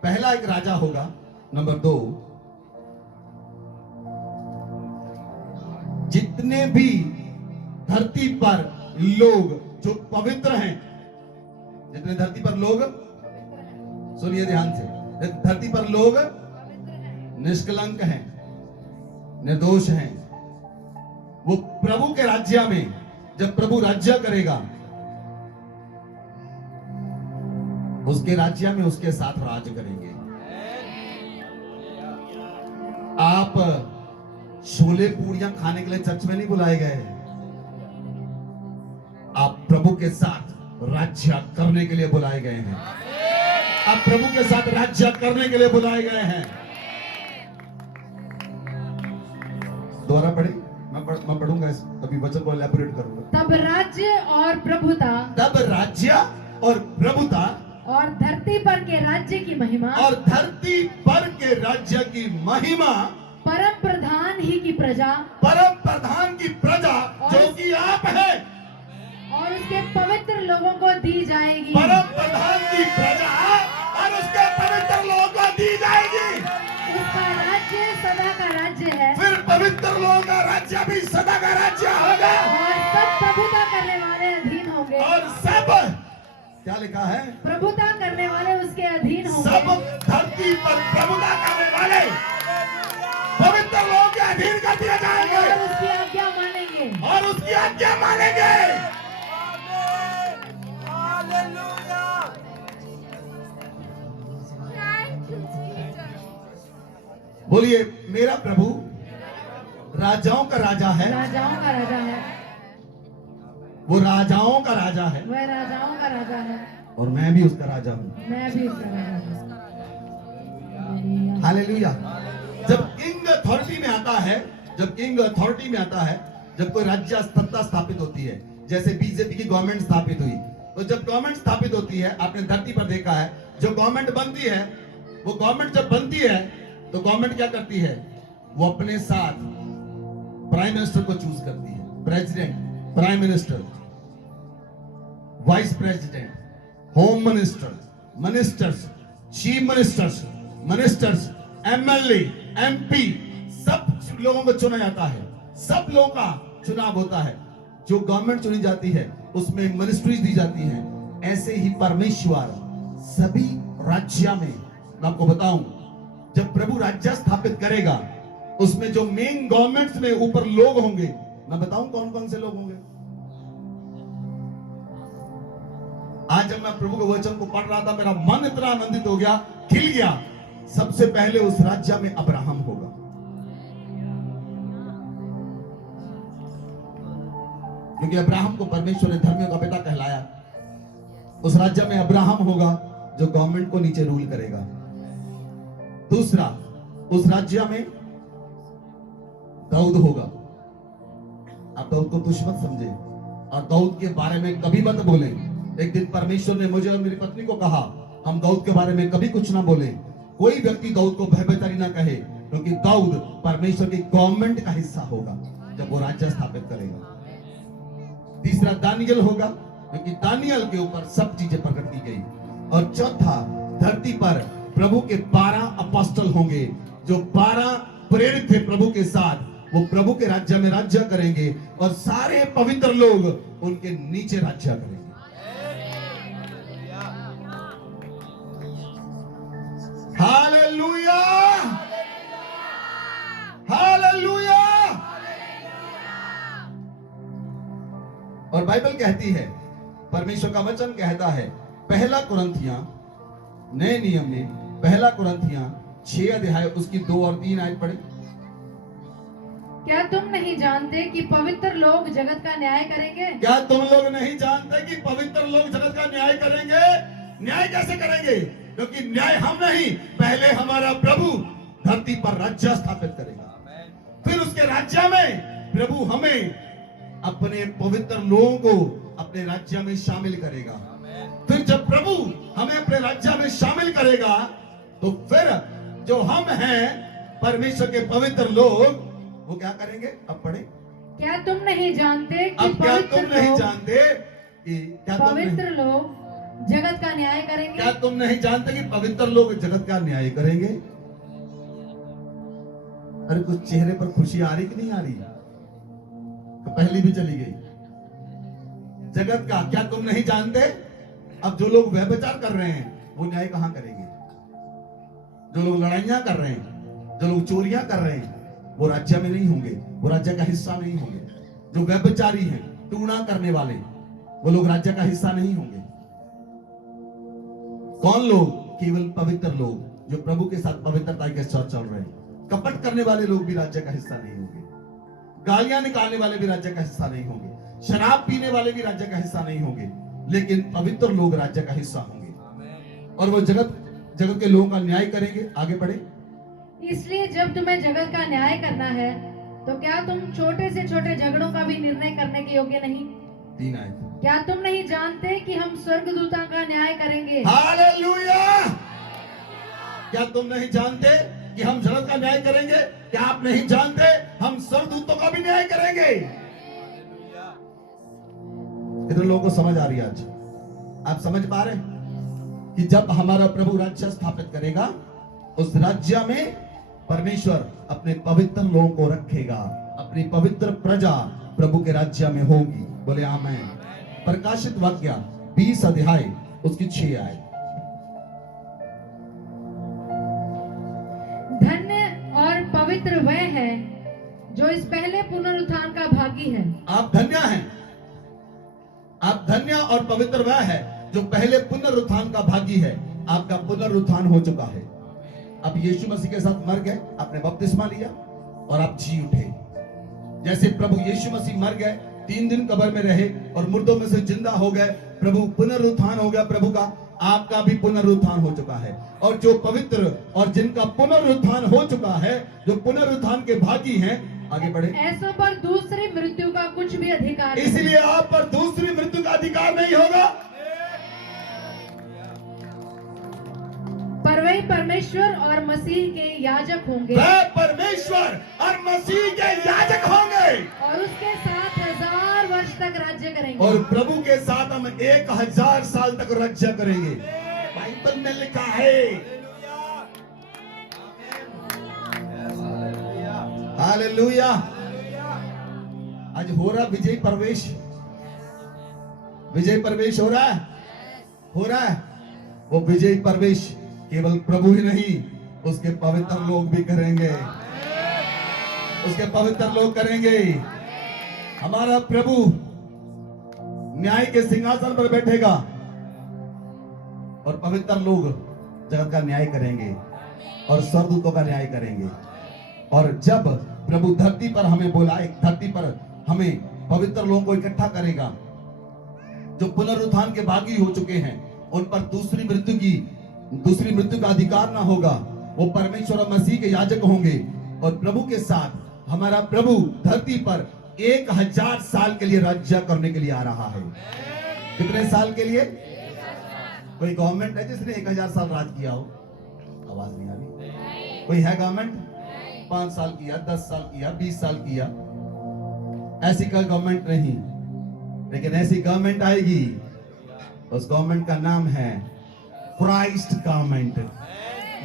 पहला एक राजा होगा। नंबर 2, जितने भी धरती पर लोग जो पवित्र हैं, जितने धरती पर लोग, सुनिए ध्यान से, धरती पर लोग निष्कलंक हैं, निर्दोष हैं, वो प्रभु के राज्य में, जब प्रभु राज्य करेगा, उसके राज्य में उसके साथ राज करेंगे। आप छोले पूड़ियां खाने के लिए चर्च में नहीं बुलाए गए, आप प्रभु के साथ राज्य करने के लिए बुलाए गए हैं। आप प्रभु के साथ राज्य करने के लिए बुलाए गए हैं। दोबारा पढ़े, मैं पढ़ूंगा, अभी वचन को एलैबोरेट करूंगा। तब राज्य और प्रभुता, तब राज्य और प्रभुता और धरती पर के राज्य की महिमा, और धरती पर के राज्य की महिमा परम प्रधान ही की प्रजा, परम प्रधान की प्रजा जो कि आप है, और उसके पवित्र लोगों को दी जाएगी। परम प्रधान की प्रजा और उसके पवित्र लोगों को दी जाएगी। उसका राज्य सदा का राज्य है, फिर पवित्र लोगों का राज्य भी सदा का राज्य होगा, और सब प्रभुता करने वाले अधीन होंगे। और सब, क्या लिखा है? प्रभुता करने वाले उसके अधीन होंगे। सब धरती पर प्रभुता करने वाले पवित्र लोगों के अधीन कर दिए जाएंगे, और उसकी आज्ञा मानेंगे, और उसकी आज्ञा मानेंगे। बोलिए, मेरा प्रभु राजाओं का राजा है, राजाओं का राजा है, वो राजाओं का राजा है, वह राजाओं का राजा है, और मैं भी उसका राजा हूं। मैं भी उसका राजा हूँ। हालेलुया। जब किंग अथॉरिटी में आता है, जब किंग अथॉरिटी में आता है, जब कोई राज्य सत्ता स्थापित होती है, जैसे बीजेपी की गवर्नमेंट स्थापित हुई, तो जब गवर्नमेंट स्थापित होती है, आपने धरती पर देखा है, जो गवर्नमेंट बनती है, वो गवर्नमेंट जब बनती है तो गवर्नमेंट क्या करती है, वो अपने साथ प्राइम मिनिस्टर को चूज करती है। President, prime minister, vice president, home minister, ministers, chief ministers, ministers, MLA, MP, सब लोगों को चुना जाता है, सब लोगों का चुनाव होता है। जो गवर्नमेंट चुनी जाती है उसमें मिनिस्ट्रीज दी जाती हैं। ऐसे ही परमेश्वर सभी राज्य में, मैं आपको बताऊं, जब प्रभु राज्य स्थापित करेगा, उसमें जो मेन गवर्नमेंट्स में ऊपर लोग होंगे, मैं बताऊं कौन कौन से लोग होंगे। आज जब मैं प्रभु के वचन को पढ़ रहा था, मेरा मन इतना आनंदित हो गया, खिल गया। सबसे पहले उस राज्य में अब्राहम होगा। क्योंकि अब्राहम को परमेश्वर ने धर्मियों का पिता कहलाया। उस राज्य में अब्राहम होगा जो गवर्नमेंट को नीचे रूल करेगा। दूसरा, उस राज्य में दाऊद होगा। आप दाऊद को तुच्छ मत समझे और दाऊद के बारे में कभी मत बोले। एक दिन परमेश्वर ने मुझे और मेरी पत्नी को कहा, हम दाऊद के बारे में कभी कुछ ना बोले। कोई व्यक्ति दाऊद को भयभीतरी ना कहे, क्योंकि दाऊद परमेश्वर की गवर्नमेंट का हिस्सा होगा जब वो राज्य स्थापित करेगा। तीसरा दानियल होगा, क्योंकि दानियल के ऊपर सब चीजें प्रकट की गई। और चौथा, धरती पर प्रभु के 12 अपोस्टल होंगे, जो 12 प्रेरित थे प्रभु के साथ। वो प्रभु के राज्य में राज्य करेंगे और सारे पवित्र लोग उनके नीचे राज्य करेंगे। Hallelujah, hallelujah. और बाइबल कहती है, परमेश्वर का वचन कहता है, पहला कुरिन्थियां, नए नियम में पहला कुरिन्थियां 6 अध्याय उसकी 2 और 3 आयत पढ़े। क्या तुम नहीं जानते कि पवित्र लोग जगत का न्याय करेंगे? क्या तुम लोग नहीं जानते कि पवित्र लोग जगत का न्याय करेंगे? न्याय कैसे करेंगे? क्योंकि न्याय हम नहीं, पहले हमारा प्रभु धरती पर राज्य स्थापित करेगा। फिर उसके राज्य में प्रभु हमें, अपने पवित्र लोगों को अपने राज्य में शामिल करेगा। फिर जब प्रभु हमें अपने राज्य में शामिल करेगा, तो फिर जो हम हैं परमेश्वर के पवित्र लोग, वो क्या करेंगे? अब पढ़े। क्या तुम नहीं जानते कि अब क्या तुम नहीं जानते कि क्या पवित्र लोग जगत का न्याय करेंगे? क्या तुम नहीं जानते कि पवित्र लोग जगत का न्याय करेंगे? अरे कुछ चेहरे पर खुशी आ रही कि नहीं आ रही? तो पहली भी चली गई। जगत का क्या तुम नहीं जानते? अब जो लोग व्यभिचार कर रहे हैं वो न्याय कहां करेंगे? जो लोग लड़ाइयां कर रहे हैं, जो लोग चोरियां कर रहे हैं, वो राज्य में नहीं होंगे, वो राज्य का हिस्सा नहीं होंगे। जो व्यभिचारी हैं, टूना करने वाले, वो लोग राज्य का हिस्सा नहीं होंगे। कौन लोग? केवल पवित्र लोग, जो प्रभु के साथ पवित्रता के साथ चल रहे हैं। कपट करने वाले लोग भी राज्य का हिस्सा नहीं होंगे। गालियां निकालने वाले भी राज्य का हिस्सा नहीं होंगे। शराब पीने वाले भी राज्य का हिस्सा नहीं होंगे। लेकिन पवित्र लोग राज्य का हिस्सा होंगे और वो जगत के लोगों का न्याय करेंगे। आगे बढ़े। इसलिए जब तुम्हें जगत का न्याय करना है, तो क्या तुम छोटे से छोटे झगड़ों का भी निर्णय करने के योग्य नहीं? 3 आयत। क्या तुम नहीं जानते कि हम स्वर्गदूतों का न्याय करेंगे? हालेलुया। क्या तुम नहीं जानते कि हम जगत का न्याय करेंगे? क्या आप नहीं जानते हम स्वर्गदूतों का भी न्याय करेंगे? इधर लोगों को समझ आ रही है आज? आप समझ पा रहे कि जब हमारा प्रभु राज्य स्थापित करेगा, उस राज्य में परमेश्वर अपने पवित्र लोगों को रखेगा। अपनी पवित्र प्रजा प्रभु के राज्य में होगी। बोले आमीन। प्रकाशित वाक्य 20 अध्याय उसकी 6 आयत। धन्य और पवित्र वह है जो इस पहले पुनरुत्थान का भागी है। आप धन्य हैं। आप धन्य और पवित्र वह है जो पहले पुनरुत्थान का भागी है। आपका पुनरुत्थान हो चुका है। आप यीशु मसीह के साथ मर गए, आपने बपतिस्मा लिया और आप जी उठे। जैसे प्रभु यीशु मसीह मर गए, 3 दिन कब्र में रहे और मुर्दों में से जिंदा हो गए, प्रभु पुनरुत्थान हो गया प्रभु का, आपका भी पुनरुत्थान हो चुका है। और जो पवित्र और जिनका पुनरुत्थान हो चुका है, जो पुनरुत्थान के भागी हैं, आगे बढ़े। ऐसों पर दूसरी मृत्यु का कुछ भी अधिकार नहीं। इसलिए आप पर दूसरी मृत्यु का अधिकार नहीं होगा। पर वही परमेश्वर और मसीह के याजक होंगे, वह परमेश्वर और मसीह के याजक होंगे, और उसके साथ 1000 वर्ष तक राज्य करेंगे। और प्रभु के साथ हम 1000 साल तक राज्य करेंगे। बाइबल में लिखा है। हालेलुया। आज हो रहा विजय प्रवेश, विजय प्रवेश हो रहा है, हो रहा है। वो विजय प्रवेश केवल प्रभु ही नहीं, उसके पवित्र लोग भी करेंगे, उसके पवित्र लोग करेंगे। हमारा प्रभु न्याय के सिंहासन पर बैठेगा और पवित्र लोग जगत का न्याय करेंगे और स्वर्गदूतों का न्याय करेंगे। और जब प्रभु धरती पर हमें बुलाए, धरती पर हमें पवित्र लोगों को इकट्ठा करेगा, जो पुनरुत्थान के भागी हो चुके हैं, उन पर दूसरी मृत्यु का अधिकार ना होगा। वो परमेश्वर और मसीह के याजक होंगे और प्रभु के साथ हमारा प्रभु धरती पर 1000 साल के लिए राज्य करने के लिए आ रहा है। कितने साल के लिए? कोई गवर्नमेंट है जिसने 1000 साल राज किया हो? आवाज नहीं आ रही। कोई है गवर्नमेंट? 5 साल किया, 10 साल किया, 20 साल किया, ऐसी कोई गवर्नमेंट नहीं। लेकिन ऐसी गवर्नमेंट आएगी, उस गवर्नमेंट का नाम है क्राइस्ट गवर्नमेंट,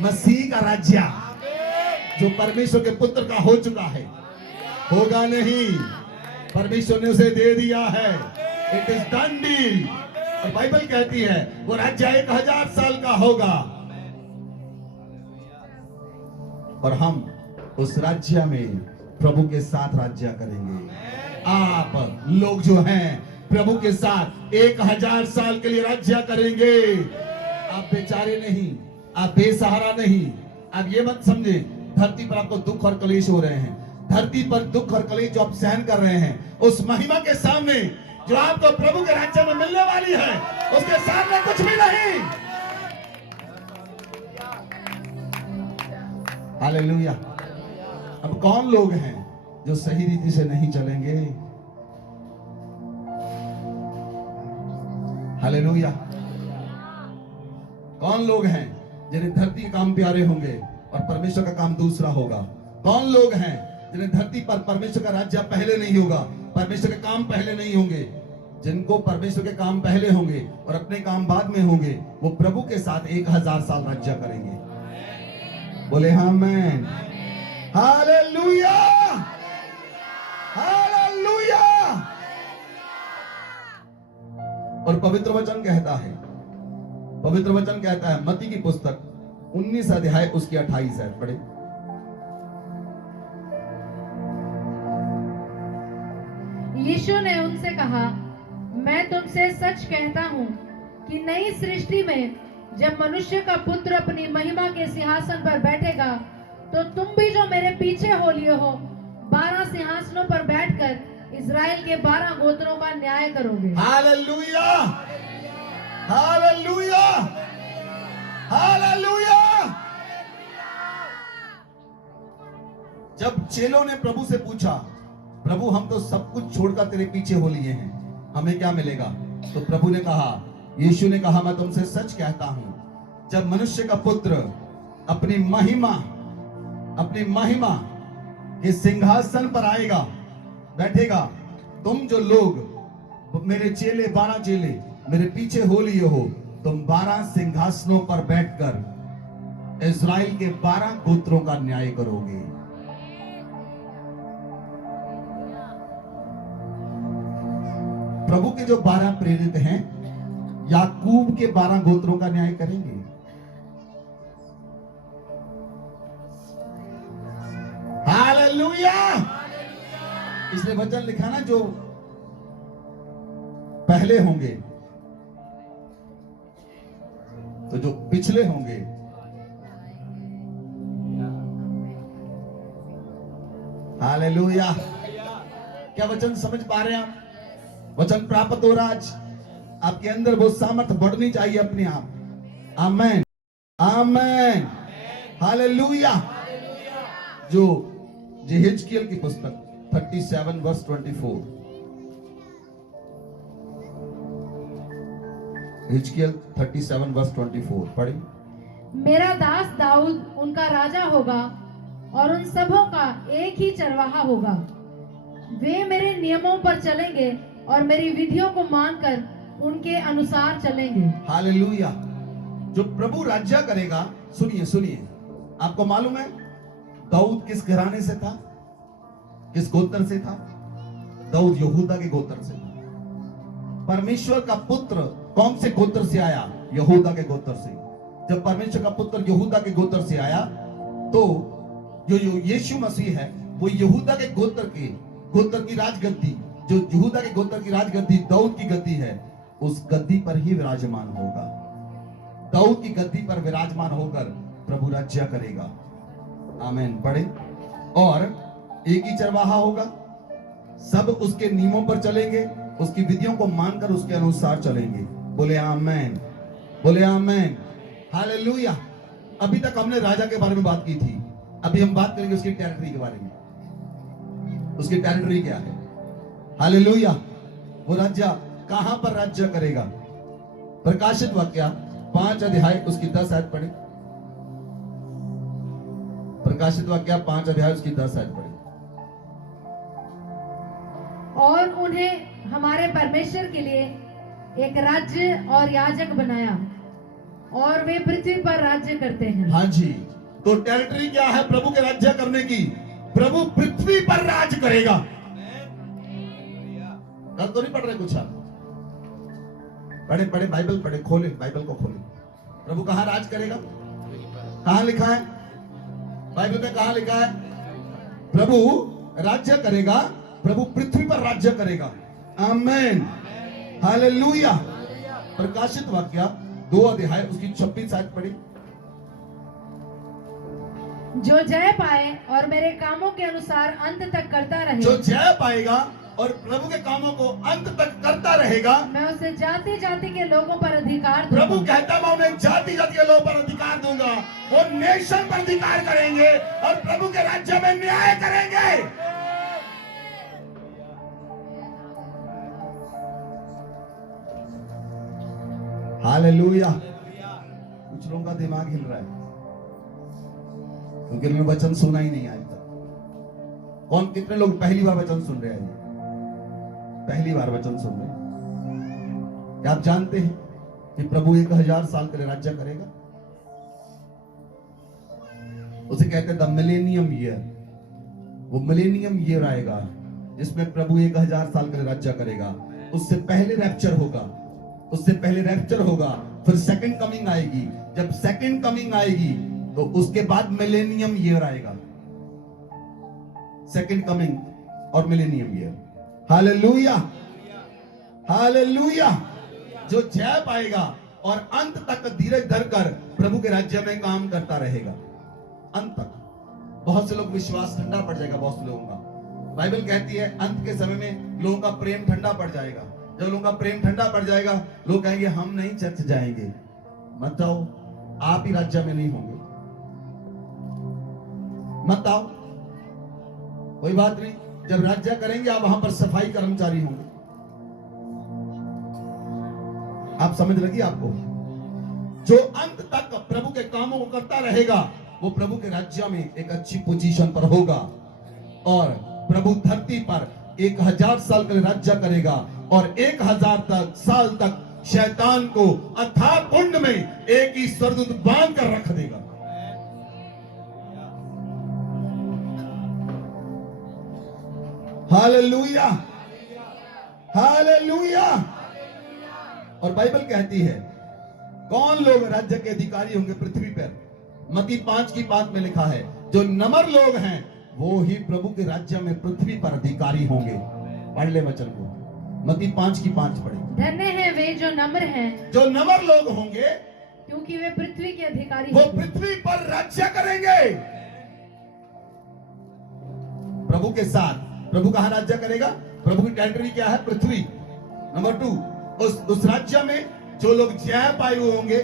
मसीह का राज्य, जो परमेश्वर के पुत्र का हो चुका है। होगा नहीं, परमेश्वर ने उसे दे दिया है। It is done deal. और बाइबल कहती है वो राज्य 1000 साल का होगा और हम उस राज्य में प्रभु के साथ राज्य करेंगे। आप लोग जो हैं प्रभु के साथ 1000 साल के लिए राज्य करेंगे। आप बेचारे नहीं, आप बेसहारा नहीं। आप ये मत समझे धरती पर आपको दुख और कलेश हो रहे हैं। धरती पर दुख और कलेश जो आप सहन कर रहे हैं, उस महिमा के सामने जो आपको प्रभु के राज्य में मिलने वाली है, उसके सामने कुछ भी नहीं। हालेलुया। अब कौन लोग हैं जो सही रीति से नहीं चलेंगे? हालेलुया। कौन लोग हैं जिन्हें धरती के काम प्यारे होंगे और परमेश्वर का काम दूसरा होगा? कौन लोग हैं जिन्हें धरती पर परमेश्वर का राज्य पहले नहीं होगा, परमेश्वर के काम पहले नहीं होंगे? जिनको परमेश्वर के काम पहले होंगे और अपने काम बाद में होंगे, वो प्रभु के साथ 1000 साल राज्य करेंगे। बोले आमीन। Hallelujah, hallelujah. और पवित्र वचन कहता है, पवित्र वचन कहता है मत्ती की पुस्तक 19 अध्याय उसकी 28 है, पढ़े। यीशु ने उनसे कहा, मैं तुमसे सच कहता हूँ कि नई सृष्टि में जब मनुष्य का पुत्र अपनी महिमा के सिंहासन पर बैठेगा, तो तुम भी जो मेरे पीछे हो लिए हो 12 सिंहासनों पर बैठकर इजराइल के 12 गोत्रों का न्याय करोगे। Hallelujah, hallelujah, hallelujah. जब चेलों ने प्रभु से पूछा, प्रभु हम तो सब कुछ छोड़कर तेरे पीछे हो लिए हैं, हमें क्या मिलेगा? तो प्रभु ने कहा, यीशु ने कहा, मैं तुमसे सच कहता हूं, जब मनुष्य का पुत्र अपनी महिमा के सिंहासन पर आएगा, बैठेगा, तुम जो लोग मेरे चेले 12 चेले मेरे पीछे हो लिए हो, तुम 12 सिंहासनों पर बैठकर इस्राएल के 12 गोत्रों का न्याय करोगे। प्रभु के जो 12 प्रेरित हैं, याकूब के 12 गोत्रों का न्याय करेंगे। हालेलुया। इसलिए वचन लिखा ना, जो पहले होंगे तो जो पिछले होंगे। हालेलुया। क्या वचन समझ पा रहे हैं आप? वचन प्राप्त हो रहा आज आपके अंदर, वो सामर्थ बढ़नी चाहिए अपने आप। आमेन, आमेन, हालेलुया। जो यहेजकेल की पुस्तक 37 वर्स 24, यहेजकेल 37 वर्स 24 पढ़ी। मेरा दास दाऊद उनका राजा होगा और उन सबों का एक ही चरवाहा होगा। वे मेरे नियमों पर चलेंगे और मेरी विधियों को मानकर उनके अनुसार चलेंगे। हालेलुया। जो प्रभु राज्य करेगा, सुनिए सुनिए, आपको मालूम है दाऊद किस घराने से था, किस गोत्र से था? दाऊद यहूदा के गोत्र से था। परमेश्वर का पुत्र कौन से गोत्र से आया? यहूदा के गोत्र से। जब परमेश्वर का पुत्र यहूदा के गोत्र से आया तो जो यीशु मसीह है वो यहूदा के गोत्र की राजगद्दी, जो यहूदा के गोत्र की राजगद्दी दाऊद की गद्दी है, उस गद्दी पर ही विराजमान होगा। दाऊद की गद्दी पर विराजमान होकर प्रभु राज्य करेगा। आमीन। पढ़े। और एक ही चरवाहा होगा, सब उसके नियमों पर चलेंगे, उसकी विधियों को मानकर उसके अनुसार चलेंगे। बोले आमीन, बोले आमीन, हालेलुया। अभी तक हमने राजा के बारे में बात की थी, अभी हम बात करेंगे उसकी टेरिटरी के बारे में। उसकी टेरिटरी क्या है? हालेलुया। वो राज्य कहां पर राज्य करेगा? प्रकाशित वाक्य 5 अध्याय उसकी 10 आयत पढ़े। प्रकाशित वाक्य 5 अध्याय उसकी 10 आयत पढ़े। और उन्हें हमारे परमेश्वर के लिए एक राज्य और याजक बनाया और वे पृथ्वी पर राज्य करते हैं। हाँ जी। तो टेरिटरी क्या है प्रभु के राज्य करने की? प्रभु पृथ्वी पर राज करेगा। कल तो नहीं पढ़ रहे कुछ आप? पढ़े पढ़े बाइबल पढ़े, खोले बाइबल को खोले। प्रभु कहां राज करेगा? कहां लिखा है बाइबल में? कहां लिखा है? प्रभु राज्य करेगा, प्रभु पृथ्वी पर राज्य करेगा। आमीन, हालेलुया। प्रकाशित वाक्य 2 अध्याय उसकी 26 आयत पढ़ी। जो जय पाए और मेरे कामों के अनुसार अंत तक करता रहे, जो जय पाएगा और प्रभु के कामों को अंत तक करता रहेगा, मैं उसे जाति जाति के लोगों पर अधिकार दूंगा। प्रभु कहता मैं उन्हें जाति जाति के लोगों पर अधिकार दूंगा। वो नेशन पर अधिकार करेंगे और प्रभु के राज्य में न्याय करेंगे। हालेलुया। कुछ लोगों का दिमाग हिल रहा है क्योंकि उन्होंने वचन सुना ही नहीं आज तक। कौन कितने लोग पहली बार वचन सुन रहे हैं? पहली बार वचन सुन रहे हैं। क्या आप जानते हैं कि प्रभु 1000 साल के लिए राज्य करेगा? उसे कहते हैं द मिलेनियम ईयर। वो मिलेनियम ईयर आएगा जिसमें प्रभु 1000 साल के लिए राज्य करेगा। उससे पहले रैप्चर होगा, उससे पहले रैप्चर होगा, फिर सेकंड कमिंग आएगी। जब सेकंड कमिंग आएगी तो उसके बाद मिलेनियम ईयर आएगा। सेकंड कमिंग और मिलेनियम ईयर। Hallelujah, hallelujah. जो जय पाएगा और अंत तक धीरज धरकर प्रभु के राज्य में काम करता रहेगा अंत तक। बहुत से लोग विश्वास ठंडा पड़ जाएगा, बहुत से लोगों का। बाइबल कहती है अंत के समय में लोगों का प्रेम ठंडा पड़ जाएगा। जब लोगों का प्रेम ठंडा पड़ जाएगा, लोग कहेंगे हम नहीं चर्च जाएंगे। मत जाओ, आप ही राज्य में नहीं होंगे। मत आओ, कोई बात नहीं। जब राज्य करेंगे आप वहां पर सफाई कर्मचारी होंगे। आप समझ लगी आपको? जो अंत तक प्रभु के कामों को करता रहेगा वो प्रभु के राज्य में एक अच्छी पोजीशन पर होगा। और प्रभु धरती पर 1000 साल के लिए राज्य करेगा और 1000 साल तक शैतान को अथाह कुंड में एक ही स्वर्गदूत बांध कर रख देगा। Hallelujah, hallelujah. और बाइबल कहती है कौन लोग राज्य के अधिकारी होंगे पृथ्वी पर? मत्ती 5:5 में लिखा है जो नम्र लोग हैं वो ही प्रभु के राज्य में पृथ्वी पर अधिकारी होंगे। पढ़ ले वचन को, मत्ती 5:5 पढ़े। धन्य है वे जो नम्र हैं, जो नम्र लोग होंगे क्योंकि वे पृथ्वी के अधिकारी वो होंगे। पृथ्वी पर राज्य करेंगे प्रभु के साथ। प्रभु कहां राज्य करेगा? प्रभु की टेरिटरी क्या है? पृथ्वी। नंबर 2, उस राज्य में जो लोग जय पाए हुए होंगे,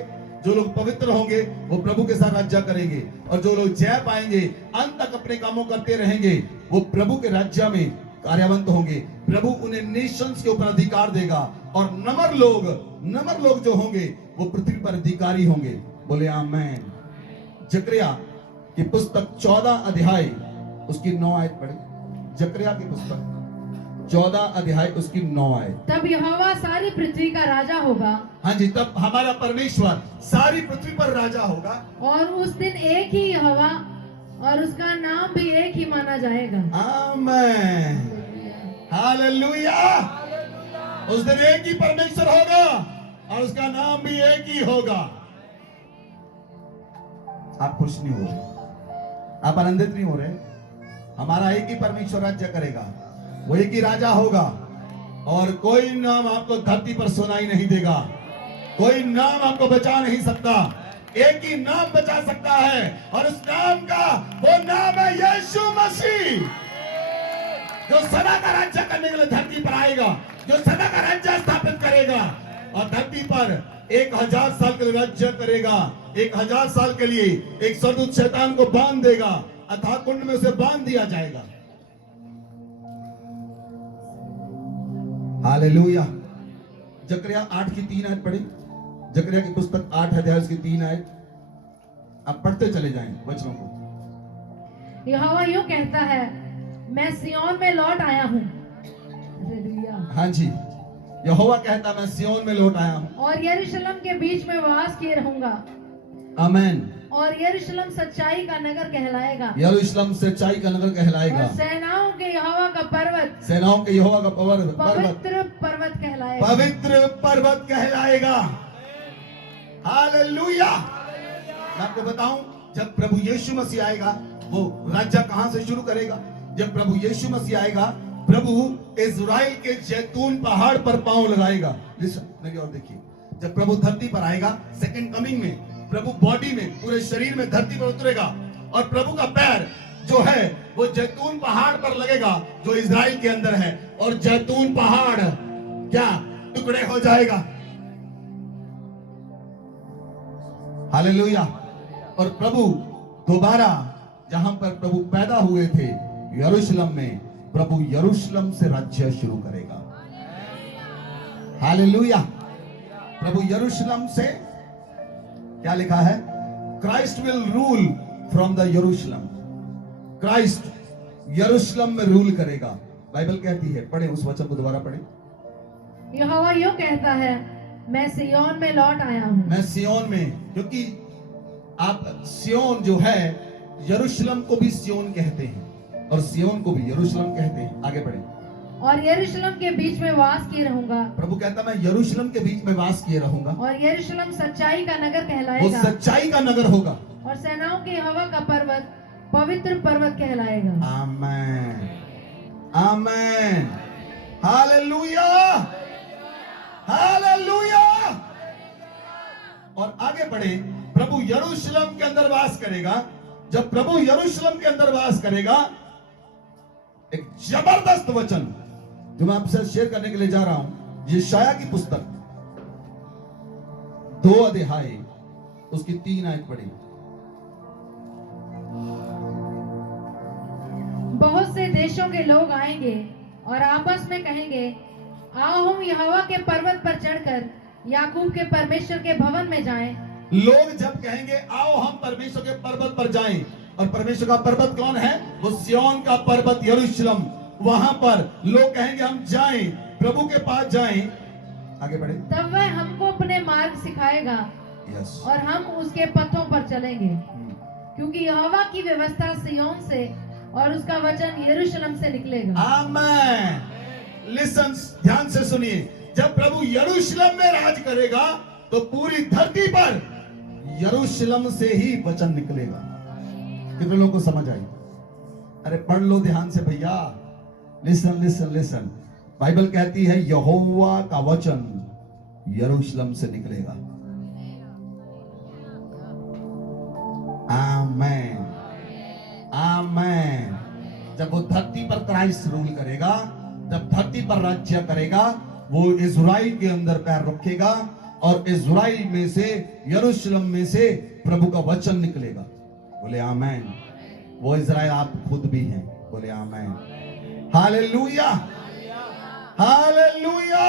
जो लोग पवित्र होंगे वो प्रभु के साथ राज्य करेंगे, और जो लोग जय पाएंगे, अंत तक अपने कामों करते रहेंगे, वो प्रभु के राज्य में कार्यावंत होंगे। प्रभु उन्हें नेशंस के ऊपर अधिकार देगा, और नम्र लोग जो होंगे वो पृथ्वी पर अधिकारी होंगे। बोले आमेन। जकरिया की पुस्तक 14 अध्याय उसकी 9 आयत पढ़े। जकरिया की पुस्तक 14 अध्याय उसकी 9 आयत। तब यहोवा सारी पृथ्वी का राजा होगा। हाँ जी, तब हमारा परमेश्वर सारी पृथ्वी पर राजा होगा, और उस दिन एक ही यहोवा और उसका नाम भी एक ही माना जाएगा। आमेन, हालेलुया। उस दिन एक ही परमेश्वर होगा और उसका नाम भी एक ही होगा। आप खुश नहीं हो रहे, आप आनंदित नहीं हो रहे? हमारा एक ही परमेश्वर राज्य करेगा, वो एक ही राजा होगा, और कोई नाम आपको धरती पर सुनाई नहीं देगा, कोई नाम आपको बचा नहीं सकता। एक ही नाम बचा सकता है, और उस नाम का वो नाम है यीशु मसीह, जो सदा का राज्य करने के लिए धरती पर आएगा, जो सदा का राज्य स्थापित करेगा, और धरती पर 1000 साल के लिए राज्य करेगा। 1000 साल के लिए एक सरदूत शैतान को बांध देगा, अथाह कुंड में उसे बांध दिया जाएगा। हालेलुया। जकरिया 8 की 3 आयत पढ़ी। जकरिया की पुस्तक 8 अध्याय की 3 आयत। आप पढ़ते चले जाएं वचनों को। यहोवा यूं कहता है, मैं सिय्योन में लौट आया हूँ। हालेलुया। हाँ जी, यहोवा कहता मैं सिय्योन में लौट आया हूँ, और यरूशलेम के बीच में वास किए रहूंगा। आमेन। और यरूशलेम सच्चाई का नगर कहलाएगा। यरूशलेम सच्चाई का नगर कहलाएगा। और सेनाओं के यहोवा का पर्वत, सेनाओं के यहोवा का पर्वत पवित्र पर्वत कहलाएगा। पवित्र पर्वत कहलाएगा। हालेलुया। मैं आपको बताऊं, जब प्रभु यीशु मसीह आएगा, वो राज्य कहां से शुरू करेगा? जब प्रभु यीशु मसीह आएगा, प्रभु इज़राइल के जैतून पहाड़ पर पांव लगाएगा। लिसन, मेरी ओर देखिए। जब प्रभु धरती पर आएगा, सेकंड कमिंग में, प्रभु बॉडी में, पूरे शरीर में धरती पर उतरेगा, और प्रभु का पैर जो है वो जैतून पहाड़ पर लगेगा जो इज़राइल के अंदर है, और जैतून पहाड़ क्या टुकड़े हो जाएगा। हालेलुया। और प्रभु दोबारा जहां पर प्रभु पैदा हुए थे, यरूशलेम में, प्रभु यरूशलेम से राज्य शुरू करेगा। हालेलुया। प्रभु यरूशलेम से, क्या लिखा है? Christ will rule from the यरूशलेम। क्राइस्ट यरूशलेम में रूल करेगा, बाइबल कहती है। पढ़े उस वचन को, दोबारा पढ़े। यहोवा यूं कहता है, मैं सिय्योन में लौट आया हूँ। मैं सिय्योन में, क्योंकि आप सिय्योन जो है, यरूशलेम को भी सिय्योन कहते हैं और सिय्योन को भी यरूशलेम कहते हैं। आगे बढ़े। और यरूशलेम के बीच में वास किए रहूंगा। प्रभु कहता मैं यरूशलेम के बीच में वास किए रहूंगा, और यरूशलेम सच्चाई का नगर वो कहलाएगा। सच्चाई का नगर होगा। और सेनाओं के यहोवा का पर्वत पवित्र पर्वत कहलाएगा। आमेन, आमेन, हालेलुया, हालेलुया। और आगे बढ़े। प्रभु यरूशलेम के अंदर वास करेगा। जब प्रभु यरूशलेम के अंदर वास करेगा, एक जबरदस्त वचन जो मैं आपसे शेयर करने के लिए जा रहा हूं, यशायाह की पुस्तक 2 अध्याय उसकी 3 आयत पढ़ी। बहुत से देशों के लोग आएंगे और आपस में कहेंगे, आओ हम यहोवा के पर्वत पर चढ़कर याकूब के परमेश्वर के भवन में जाएं। लोग जब कहेंगे आओ हम परमेश्वर के पर्वत पर जाएं, और परमेश्वर का पर्वत कौन है? वो सिय्योन का पर्वत यरूशलेम। वहां पर लोग कहेंगे हम जाएं, प्रभु के पास जाएं। आगे बढ़े। तब वह हमको अपने मार्ग सिखाएगा यस। और हम उसके पथों पर चलेंगे, क्योंकि यहोवा की व्यवस्था सिय्योन से और उसका वचन यरूशलेम से निकलेगा। आमेन। लिसन, ध्यान से सुनिए। जब प्रभु यरूशलेम में राज करेगा, तो पूरी धरती पर यरूशलेम से ही वचन निकलेगा। कितने लोगों को समझ आई? अरे पढ़ लो ध्यान से भैया। Listen, listen, listen. बाइबल कहती है यहोवा का वचन यरूशलेम से निकलेगा। आमेन, आमेन। जब वो धरती पर क्राइस्ट रूल करेगा, जब धरती पर राज्य करेगा, वो इज़राइल के अंदर पैर रखेगा, और इज़राइल में से, यरूशलेम में से प्रभु का वचन निकलेगा। बोले आमेन। वो इज़राइल आप खुद भी हैं। बोले आमेन। Hallelujah, hallelujah.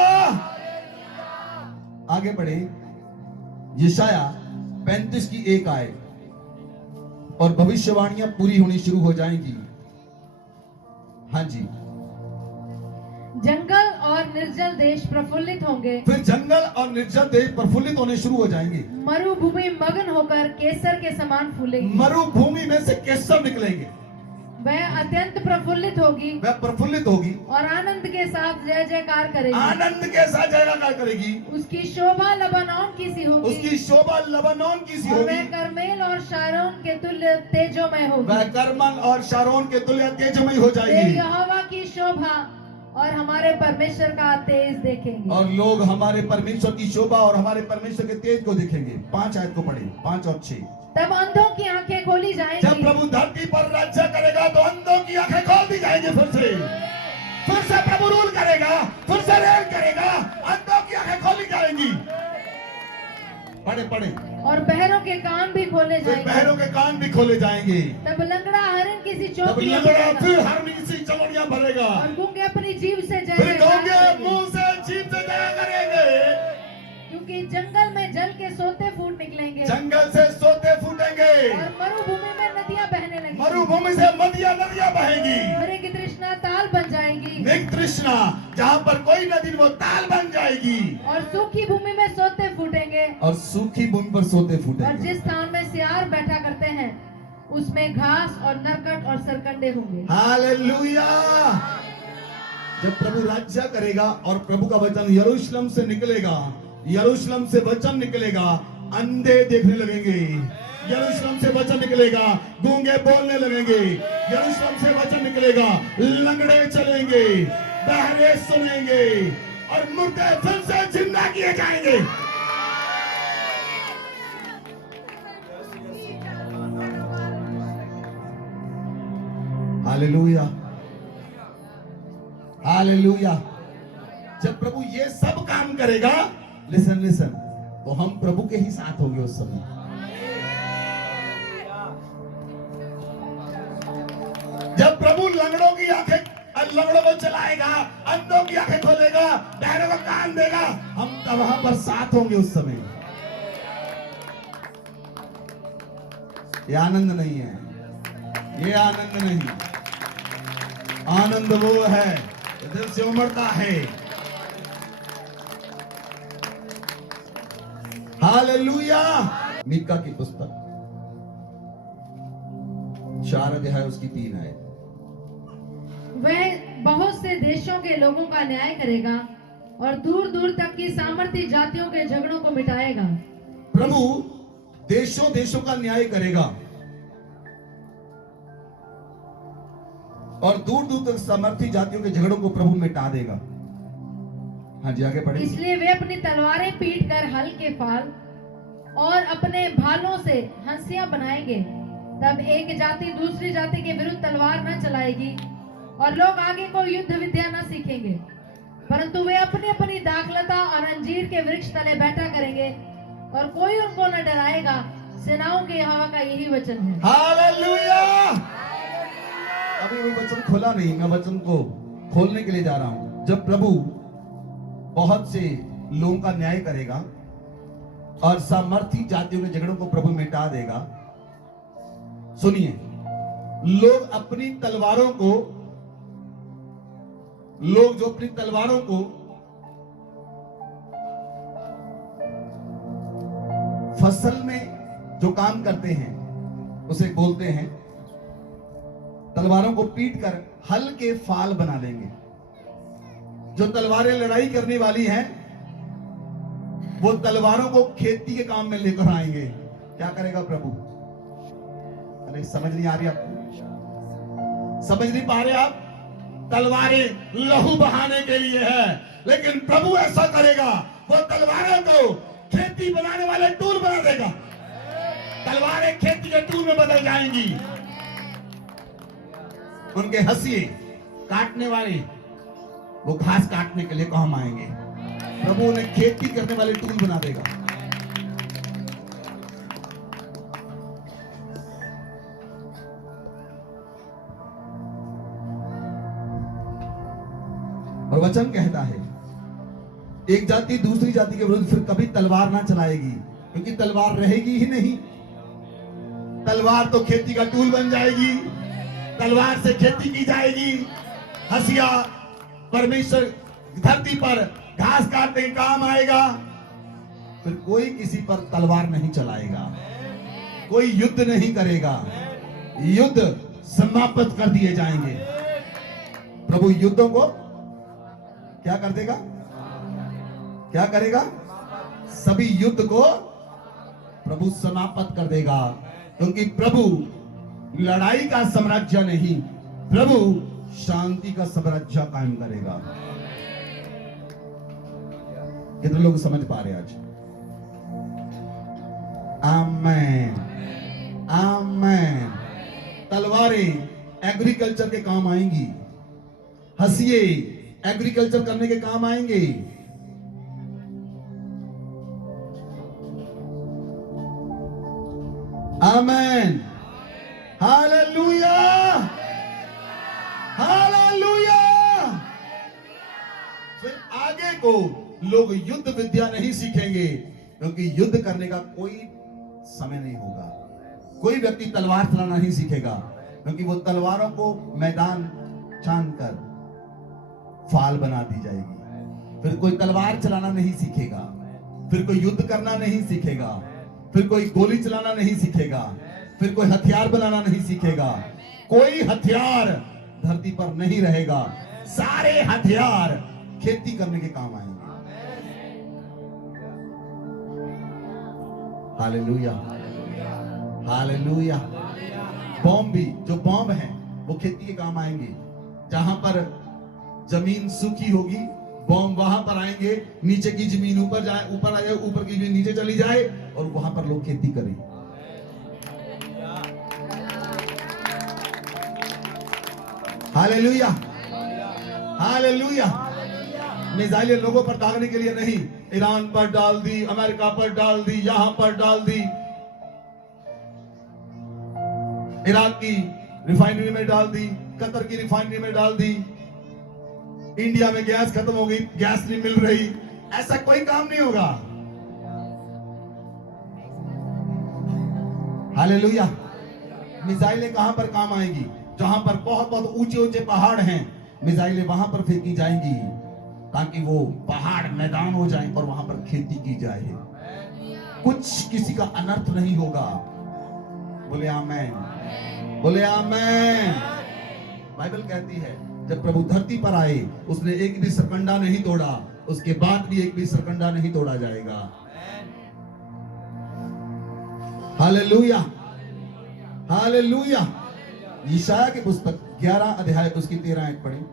आगे बढ़े। यशाया 35 की 1 आए और भविष्यवाणियां पूरी होनी शुरू हो जाएंगी। हाँ जी। जंगल और निर्जल देश प्रफुल्लित होंगे, फिर जंगल और निर्जल देश प्रफुल्लित होने शुरू हो जाएंगे। मरुभूमि मगन होकर केसर के समान फूलेगी। मरुभूमि में से केसर निकलेंगे। वह अत्यंत प्रफुल्लित होगी वह प्रफुल्लित होगी और आनंद के साथ जय जयकार करेगी। आनंद के साथ जय जयकार करेगी। उसकी शोभा लबानोन की सी होगी। उसकी शोभा लबानोन की सी और होगी। वह करमेल और शारोन के तुल्य तेजोमय होगी। वह करमल और शारोन के तुल्य तेजमय हो वे जाएगी। यहोवा की शोभा और हमारे परमेश्वर का तेज देखेंगे। और लोग हमारे परमेश्वर की शोभा और हमारे परमेश्वर के तेज को देखेंगे। 5 आयत को पढ़े, 5 और 6। तब अंधों की आंखें खोली जाएंगी। जब प्रभु धरती पर राज्य करेगा तो अंधों की आंखें खोल दी जाएंगी। फिर से प्रभु रूल करेगा, फिर से रेल करेगा। अंधों की आंखें खोली जाएंगी। पढ़े पढ़े। और बहरों के कान भी खोले फिर जाएंगे। बहरों के कान भी खोले जाएंगे। तब लंगड़ा हरण किसी तब चौकी लंगड़ा फिर हरनी सी चमड़ियां भरेगा। और गूंगे अपनी जीभ से जय फिर जयकार गूंगे करेंगे। मुंह से जीभ से जय करेंगे। क्योंकि जंगल में जल के सोते फूट निकलेंगे जंगल से सोते फूटेंगे और मरुभूमि में नदियां बहने लगेंगी। मरुभूमि से नदियां बहेंगी। मृग तृष्णा ताल बन जाएगी मृग तृष्णा जहाँ पर कोई नदी वो ताल बन जाएगी। और सूखी भूमि में सोते फूटेंगे। और सूखी भूमि पर सोते और फूटेंगे। जिस स्थान में सियार बैठा करते हैं उसमें घास और नरकट और सरकंडे होंगे। हालेलुया। जब प्रभु राज्य करेगा और प्रभु का वचन यरूशलेम से निकलेगा, यरूशलेम से वचन निकलेगा, अंधे देखने लगेंगे। यरूशलेम से वचन निकलेगा, गूंगे बोलने लगेंगे। यरूशलेम से वचन निकलेगा, लंगड़े चलेंगे, बहरे सुनेंगे और मुर्दे फिर से जिंदा किए जाएंगे। Hallelujah, hallelujah. जब प्रभु ये सब काम करेगा, लिसन लिसन, तो हम प्रभु के ही साथ होंगे उस समय। जब प्रभु लंगड़ों की आंखें, लंगड़ों को चलाएगा, अंधों की आंखें खोलेगा, बहरों को कान देगा, हम तब वहां पर साथ होंगे उस समय। ये आनंद नहीं है, ये आनंद नहीं। आनंद वो है दिल से उमड़ता है। हालेलुया। मीका की पुस्तक 4 अध्याय उसकी 3 आयत। वह बहुत से देशों के लोगों का न्याय करेगा और दूर दूर तक की सामर्थी जातियों के झगड़ों को मिटाएगा। प्रभु देशों देशों का न्याय करेगा और दूर दूर तक सामर्थी जातियों के झगड़ों को प्रभु मिटा देगा। हाँ जी, आगे बढ़े। इसलिए वे अपनी तलवारें पीट कर हल के फाल और अपने भालों से हंसियां बनाएंगे। तब एक जाति दूसरी जाति के विरुद्ध तलवार न चलाएगी और लोग आगे को युद्ध विद्या न सीखेंगे, परंतु वे अपनी अपनी दाखलता और अंजीर के वृक्ष तले बैठा करेंगे और कोई उनको न डराएगा। सेनाओं के यहोवा का यही वचन है। हालेलुया। अभी वो वचन खोला नहीं, मैं वचन को खोलने के लिए जा रहा हूं। जब प्रभु बहुत से लोगों का न्याय करेगा और सामर्थी जातियों के झगड़ों को प्रभु मिटा देगा। सुनिए, लोग अपनी तलवारों को, लोग जो अपनी तलवारों को फसल में जो काम करते हैं उसे बोलते हैं, तलवारों को पीट कर हल के फाल बना लेंगे। जो तलवारें लड़ाई करने वाली हैं वो तलवारों को खेती के काम में लेकर आएंगे। क्या करेगा प्रभु? अरे समझ नहीं आ रही आपको? समझ नहीं पा रहे आप? तलवारें लहू बहाने के लिए है, लेकिन प्रभु ऐसा करेगा, वो तलवारों को खेती बनाने वाले टूल बना देगा। तलवारें खेती के टूल में बदल जाएंगी। उनके हंसिए काटने वाले वो घास काटने के लिए काम आएंगे। प्रभु उन्हें खेती करने वाले टूल बना देगा। और वचन कहता है एक जाति दूसरी जाति के विरुद्ध फिर कभी तलवार ना चलाएगी, क्योंकि तलवार रहेगी ही नहीं। तलवार तो खेती का टूल बन जाएगी, तलवार से खेती की जाएगी। हसिया परमेश्वर धरती पर घास काटने का काम आएगा, फिर कोई किसी पर तलवार नहीं चलाएगा, कोई युद्ध नहीं करेगा, युद्ध समाप्त कर दिए जाएंगे। प्रभु युद्धों को क्या कर देगा? क्या करेगा? सभी युद्ध को प्रभु समाप्त कर देगा, क्योंकि प्रभु लड़ाई का साम्राज्य नहीं, प्रभु शांति का साम्राज्य कायम करेगा। कितने लोग समझ पा रहे आज? आमेन, आमेन। तलवारें एग्रीकल्चर के काम आएंगी, हंसिए एग्रीकल्चर करने के काम आएंगे। आमेन, हालेलुया, हालेलुया। फिर आगे को लोग युद्ध विद्या नहीं सीखेंगे, क्योंकि युद्ध करने का कोई समय नहीं होगा। कोई व्यक्ति तलवार चलाना नहीं सीखेगा, क्योंकि वो तलवारों को मैदान छानकर फाल बना दी जाएगी। फिर कोई तलवार चलाना नहीं सीखेगा, फिर कोई युद्ध करना नहीं सीखेगा, फिर कोई गोली चलाना नहीं सीखेगा, फिर कोई हथियार बनाना नहीं सीखेगा। कोई हथियार धरती पर नहीं रहेगा, सारे हथियार खेती करने के काम आएंगे। Hallelujah, hallelujah. बॉम्ब भी, जो बॉम्ब है वो खेती के काम आएंगे। जहां पर जमीन सूखी होगी, बॉम्ब वहां पर आएंगे। नीचे की जमीन ऊपर जाए, ऊपर आ जाए, ऊपर की जमीन नीचे चली जाए, और वहां पर लोग खेती करें। Hallelujah, hallelujah. मिसाइलें लोगों पर दागने के लिए नहीं, ईरान पर डाल दी, अमेरिका पर डाल दी, यहां पर डाल दी, इराक की रिफाइनरी में डाल दी, कतर की रिफाइनरी में डाल दी, इंडिया में गैस खत्म हो गई, गैस नहीं मिल रही। ऐसा कोई काम नहीं होगा। हालेलुया। मिसाइलें कहां पर काम आएगी? जहां पर बहुत बहुत ऊंचे ऊंचे पहाड़ हैं, मिसाइलें वहां पर फेंकी जाएंगी, ताकि वो पहाड़ मैदान हो जाएं और वहां पर खेती की जाए। कुछ किसी का अनर्थ नहीं होगा। बोले आमेन, बोले आमेन। बाइबल कहती है जब प्रभु धरती पर आए, उसने एक भी सरकंडा नहीं तोड़ा, उसके बाद भी एक भी सरकंडा नहीं तोड़ा जाएगा। Hallelujah, hallelujah. यशायाह की पुस्तक 11 अध्याय उसकी 13 आयत पढ़ें।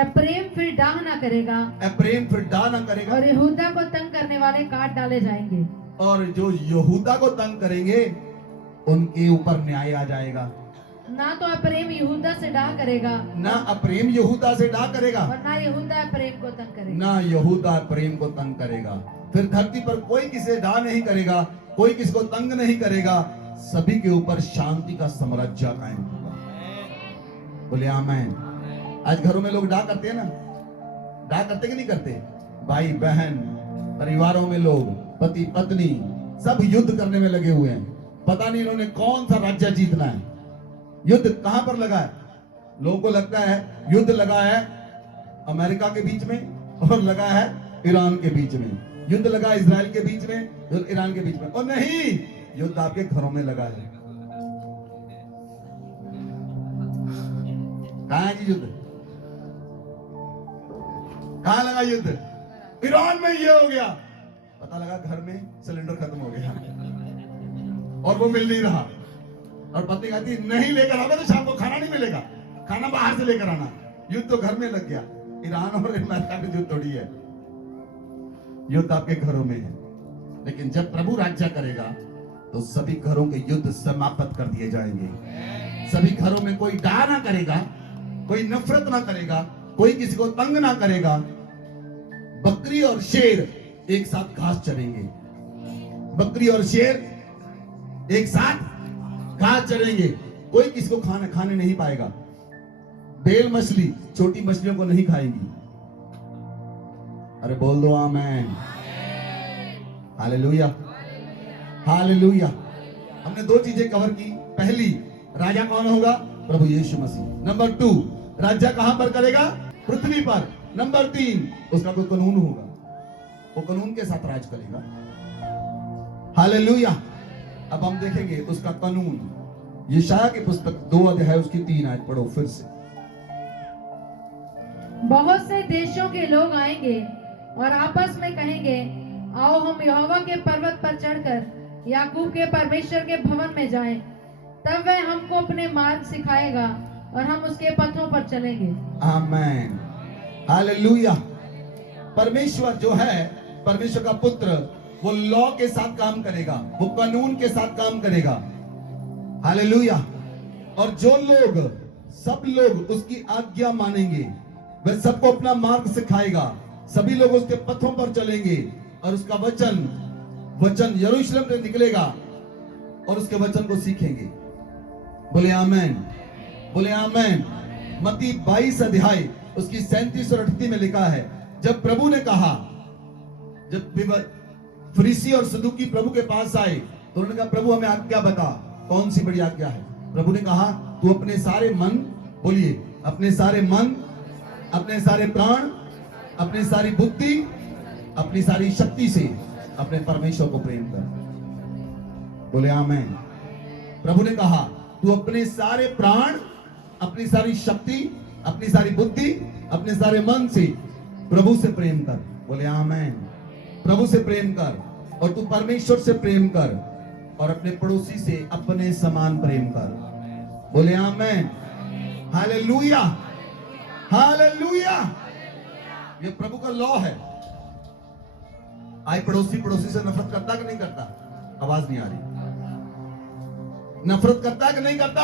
एप्रेम फिर डाह ना करेगा, एप्रेम फिर डाह ना करेगा, और यहूदा को तंग करने वाले काट डाले जाएंगे। और जो यहूदा को तंग करेंगे उनके ऊपर न्याय आ जाएगा। ना तो अप्रेम यहूदा से डाह करेगा, ना अप्रेम यहूदा से डाह करेगा, और ना यहूदा अप्रेम को तंग करेगा। ना यहूदा प्रेम को तंग करेगा। फिर धरती पर कोई किसे डाह नहीं करेगा, कोई किसको तंग नहीं करेगा। सभी के ऊपर शांति का साम्राज्य कायम होगा। बोले आमेन। आज घरों में लोग डाह करते हैं ना, डाह करते कि नहीं करते? भाई बहन, परिवारों में लोग, पति पत्नी, सब युद्ध करने में लगे हुए हैं। पता नहीं इन्होंने कौन सा राज्य जीतना है। युद्ध कहां पर लगा है? लोगों को लगता है युद्ध लगा है अमेरिका के बीच में, और लगा है ईरान के बीच में, युद्ध लगा है इजराइल के बीच में, ईरान के बीच में। और नहीं, युद्ध आपके घरों में लगा है। कहां है जी युद्ध? कहां लगा युद्ध? ईरान में ये हो गया, पता लगा घर में सिलेंडर खत्म हो गया और वो मिल नहीं रहा, और पत्नी कहती नहीं लेकर आओगे तो शाम को खाना नहीं मिलेगा, खाना बाहर से लेकर आना। युद्ध तो घर में लग गया। ईरान और अमेरिका में युद्ध थोड़ी है, युद्ध आपके घरों में है। लेकिन जब प्रभु राज्य करेगा तो सभी घरों के युद्ध समाप्त कर दिए जाएंगे। सभी घरों में कोई डा ना करेगा, कोई नफरत ना करेगा, कोई किसी को तंग ना करेगा। बकरी और शेर एक साथ घास चरेंगे। बकरी और शेर एक साथ घास चरेंगे। कोई किसी को खाने नहीं पाएगा। बेल मछली छोटी मछलियों को नहीं खाएगी। अरे बोल दो आमेन। Hallelujah, hallelujah. हमने दो चीजें कवर की। पहली, राजा कौन होगा? प्रभु यीशु मसीह। नंबर 2, राज्य कहां पर करेगा? पृथ्वी पर। नंबर 3, उसका कोई कानून होगा, वो कानून के साथ राज करेगा। हालेलुया। अब हम देखेंगे उसका कानून। यशाया की पुस्तक 2 अध्याय उसकी 3 आयत पढ़ो फिर से। बहुत से देशों के लोग आएंगे और आपस में कहेंगे, आओ हम यहोवा के पर्वत पर चढ़कर याकूब के परमेश्वर के भवन में जाएं। तब वह हमको अपने मार्ग सिखाएगा और हम उसके पथों पर चलेंगे। आमेन, हालेलुया। परमेश्वर जो है, परमेश्वर का पुत्र, वो लॉ के साथ काम करेगा, वो कानून के साथ काम करेगा। हालेलुया। और जो लोग, सब लोग उसकी आज्ञा मानेंगे, वह सबको अपना मार्ग सिखाएगा। सभी लोग उसके पथों पर चलेंगे और उसका वचन यरूशलेम से निकलेगा और उसके वचन को सीखेंगे। बोले आमेन, बोले आमेन। मत्ती 22 अध्याय उसकी 37 और 38 में लिखा है, जब प्रभु ने कहा, जब फरीसी और सदूकी प्रभु के पास आए तो उन्होंने कहा, प्रभु हमें आज्ञा बता, कौन सी बड़ी आज्ञा है? प्रभु ने कहा, तू अपने सारे मन, बोलिए, अपने सारे मन, अपने सारे प्राण, अपनी सारी बुद्धि, अपनी सारी शक्ति से अपने परमेश्वर को प्रेम कर। बोले आमेन। प्रभु ने कहा, तू अपने सारे प्राण, अपनी सारी शक्ति, अपनी सारी बुद्धि, अपने सारे मन से प्रभु से प्रेम कर। बोले आमेन। प्रभु से प्रेम कर और तू परमेश्वर से प्रेम कर और अपने पड़ोसी से अपने समान प्रेम कर। बोले आमेन, हालेलुया, हालेलुया। ये प्रभु का लॉ है। आए पड़ोसी से नफरत करता कि नहीं करता? आवाज नहीं आ रही। नफरत करता कि नहीं करता?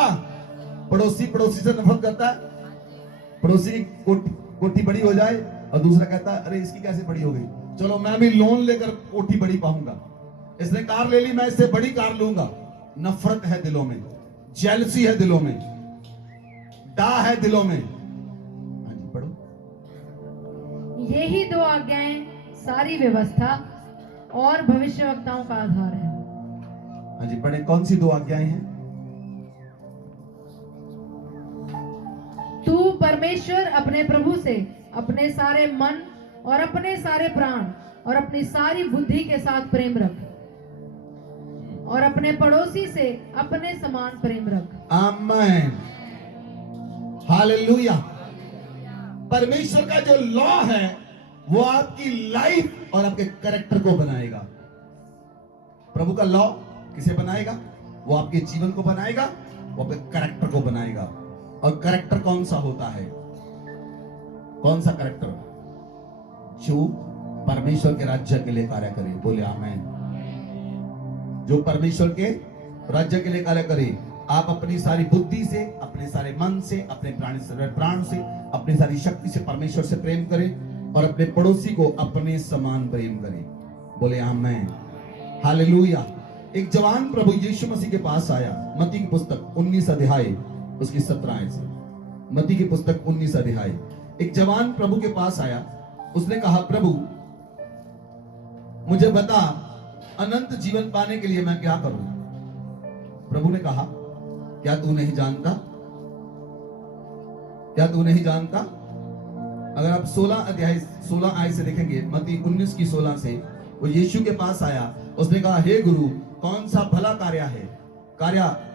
पड़ोसी से नफरत करता है। पड़ोसी की कोठी बड़ी हो जाए और दूसरा कहता है, अरे इसकी कैसे बड़ी हो गई, चलो मैं भी लोन लेकर कोठी बड़ी पाऊंगा। इसने कार ले ली, मैं इससे बड़ी कार लूंगा। नफरत है दिलों में, जेलसी है दिलों में, डा है दिलों में। हाँ जी पढ़ो। यही 2 आज्ञाएं सारी व्यवस्था और भविष्यवक्ताओं का आधार है। हाँ जी पढ़े। कौन सी 2 आज्ञाएं हैं? तू परमेश्वर अपने प्रभु से अपने सारे मन और अपने सारे प्राण और अपनी सारी बुद्धि के साथ प्रेम रख और अपने पड़ोसी से अपने समान प्रेम रख। आमेन, हालेलुया। परमेश्वर का जो लॉ है वो आपकी लाइफ और आपके कैरेक्टर को बनाएगा। प्रभु का लॉ किसे बनाएगा? वो आपके जीवन को बनाएगा, वो आपके कैरेक्टर को बनाएगा। और कैरेक्टर कौन सा होता है? कौन सा कैरेक्टर? जो परमेश्वर के राज्य के लिए कार्य करे। बोले आमेन। जो परमेश्वर के राज्य के लिए कार्य करे। आप अपनी सारी बुद्धि से, अपने सारे मन से, अपने प्राण से, अपनी सारी शक्ति से परमेश्वर से प्रेम करें और अपने पड़ोसी को अपने समान प्रेम करें। बोले आमेन, हालेलुया। एक जवान प्रभु यीशु मसीह के पास आया। मत्ती की पुस्तक 19 अध्याय उसकी 17 आयत से। मत्ती की पुस्तक 19 अध्याय। एक जवान प्रभु के पास आया। उसने कहा, प्रभु मुझे बता, अनंत जीवन पाने के लिए मैं क्या करूं? प्रभु ने कहा, क्या तू नहीं जानता? क्या तू नहीं जानता? अगर आप 16 आयत से देखेंगे, मत्ती 19 की 16 से, वो यीशु के पास आया। उसने कहा, हे गुरु, कौन सा भला कार्य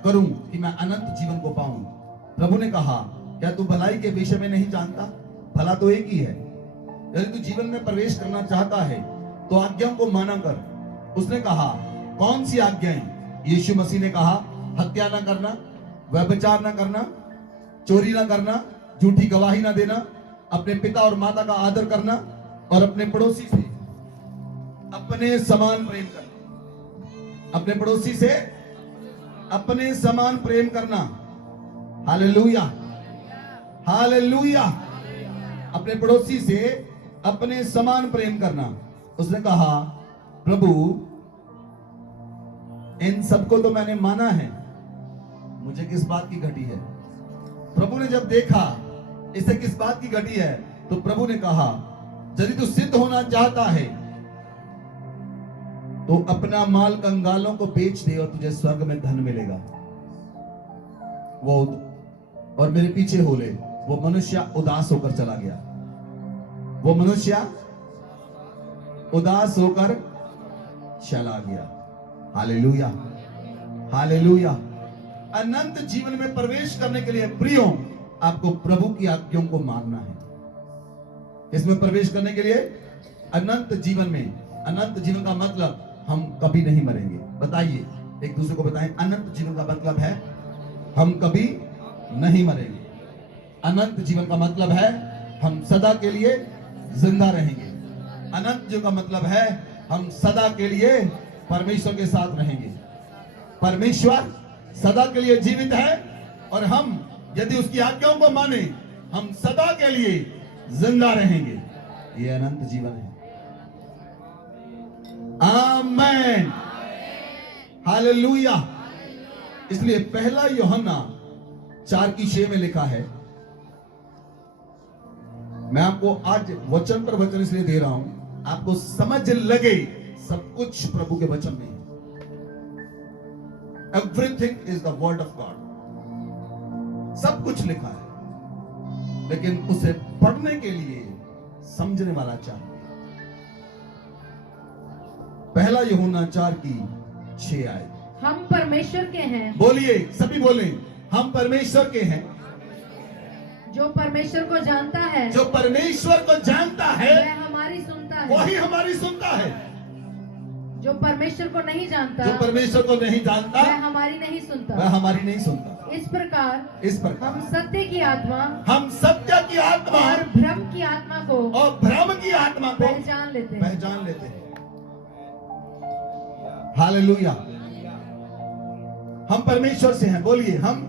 करूं कि मैं अनंत जीवन को पाऊं? प्रभु ने कहा, क्या तू भलाई के विषय में नहीं जानता? भला तो एक ही है। यदि तू जीवन में प्रवेश करना चाहता है तो आज्ञाओं को माना कर। उसने कहा, कौन सी आज्ञाएं? यीशु मसीह ने कहा, हत्या ना करना, व्यभिचार ना करना, चोरी ना करना, झूठी गवाही ना देना, अपने पिता और माता का आदर करना और अपने पड़ोसी से अपने समान प्रेम करना। अपने पड़ोसी से अपने समान प्रेम करना। Hallelujah, hallelujah. अपने पड़ोसी से अपने समान प्रेम करना। उसने कहा, प्रभु इन सबको तो मैंने माना है, मुझे किस बात की घटी है? प्रभु ने जब देखा इसे किस बात की घटी है, तो प्रभु ने कहा, यदि तू सिद्ध होना चाहता है तो अपना माल कंगालों को बेच दे और तुझे स्वर्ग में धन मिलेगा। वो और मेरे पीछे हो ले। वो मनुष्य उदास होकर चला गया। वो मनुष्य उदास होकर चला गया। Hallelujah, hallelujah. अनंत जीवन में प्रवेश करने के लिए प्रियो, आपको प्रभु की आज्ञाओं को मानना है। इसमें प्रवेश करने के लिए अनंत जीवन में, अनंत जीवन का मतलब हम कभी नहीं मरेंगे। बताइए, एक दूसरे को बताएं, अनंत जीवन का मतलब है हम कभी नहीं मरेंगे। अनंत जीवन का मतलब है हम सदा के लिए जिंदा रहेंगे। अनंत जीवन का मतलब है हम सदा के लिए परमेश्वर के साथ रहेंगे। परमेश्वर सदा के लिए जीवित है और हम यदि उसकी आज्ञाओं को माने, हम सदा के लिए जिंदा रहेंगे। ये अनंत जीवन है। आमेन, हालेलुया। इसलिए पहला यूहन्ना 4:6 में लिखा है। मैं आपको आज वचन पर वचन इसलिए दे रहा हूं, आपको समझ लगे सब कुछ प्रभु के वचन में है। Everything is the word of God. सब कुछ लिखा है, लेकिन उसे पढ़ने के लिए समझने वाला चाहिए। पहला यूहन्ना 4:6 आए। हम परमेश्वर के हैं। बोलिए, सभी बोले, हम परमेश्वर के हैं। जो परमेश्वर को जानता है, जो परमेश्वर को जानता है, वह हमारी सुनता है। वही हमारी सुनता है। जो परमेश्वर को नहीं जानता, जो परमेश्वर को नहीं जानता, वह हमारी नहीं सुनता। वह हमारी नहीं सुनता। इस प्रकार हम सत्य की आत्मा, हम सत्य की आत्मा और भ्रम की आत्मा को, और भ्रम की आत्मा को पहचान लेते हैं। पहचान लेते हैं। हालेलुया। हम परमेश्वर से हैं। बोलिए, हम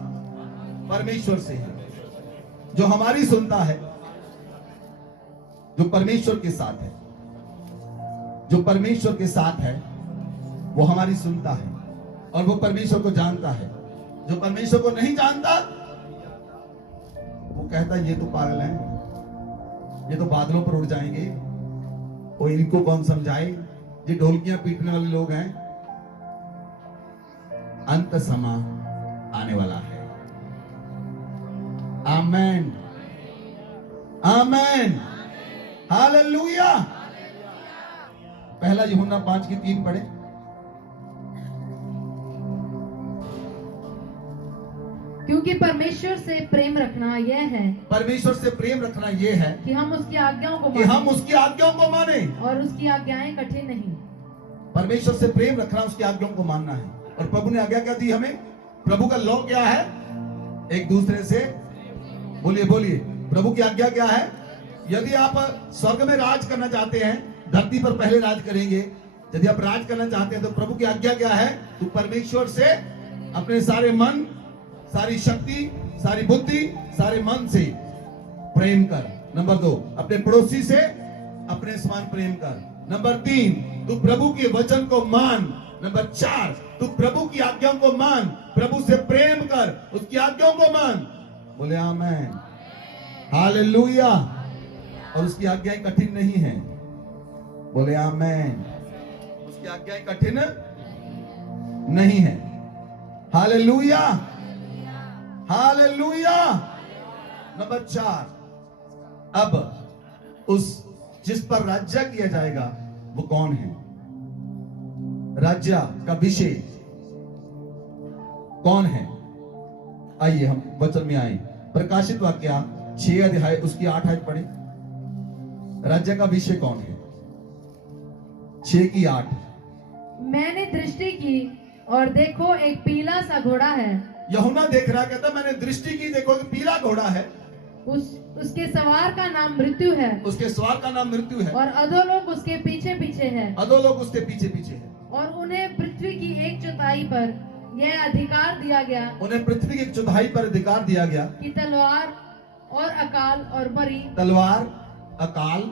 परमेश्वर से हैं। जो हमारी सुनता है, जो परमेश्वर के साथ है, जो परमेश्वर के साथ है, वो हमारी सुनता है और वो परमेश्वर को जानता है। जो परमेश्वर को नहीं जानता, वो कहता है ये तो पागल है, ये तो बादलों पर उड़ जाएंगे, और इनको कौन समझाए, ये ढोलकियां पीटने वाले लोग हैं। अंत समा आने वाला है। आमेन, आमेन, हालेलुया। पहला यूहन्ना 5:3 पढ़े। क्योंकि परमेश्वर से प्रेम रखना यह है, परमेश्वर से प्रेम रखना यह है कि हम उसकी आज्ञाओं को कि हम उसकी आज्ञाओं को माने। और उसकी आज्ञाएं कठिन नहीं। परमेश्वर से प्रेम रखना, उसकी आज्ञाओं को मानना है। और प्रभु ने आज्ञा क्या दी हमें? प्रभु का लॉ क्या है? एक दूसरे से बोलिए, बोलिए, प्रभु की आज्ञा क्या है? यदि आप स्वर्ग में राज करना चाहते हैं, धरती पर पहले राज करेंगे। यदि आप राज करना चाहते हैं तो प्रभु की आज्ञा क्या है? तू परमेश्वर से अपने सारे मन, सारी शक्ति, सारी बुद्धि, सारे मन से प्रेम कर। नंबर 2, अपने पड़ोसी से अपने समान प्रेम कर। नंबर 3, तू प्रभु के वचन को मान। नंबर 4, तू प्रभु की आज्ञाओं को मान। प्रभु से प्रेम कर, उसकी आज्ञाओं को मान। बोले आमेन, हालेलुया। और उसकी आज्ञाएं कठिन नहीं है। बोले आमेन, उसकी आज्ञाएं कठिन नहीं है। Hallelujah, hallelujah. नंबर 4, अब उस जिस पर राज्य किया जाएगा वो कौन है? राज्य का विषय कौन है? आइए हम वचन में आए। प्रकाशित वाक्य 6 अध्याय उसकी 8 आयत पढ़े। राज्य का विषय कौन है? 6:8। मैंने दृष्टि की और देखो एक पीला सा घोड़ा है। यूहन्ना देख रहा, कहता मैंने दृष्टि की, देखो एक पीला घोड़ा है। उसके सवार का नाम मृत्यु है। उसके सवार का नाम मृत्यु है। और अधोलोक उसके पीछे पीछे है। अधोलोक उसके पीछे पीछे है। और उन्हें पृथ्वी की 1/4 पर यह अधिकार दिया गया उन्हें पृथ्वी की 1/4 पर अधिकार दिया गया कि तलवार और अकाल और मरी तलवार, अकाल,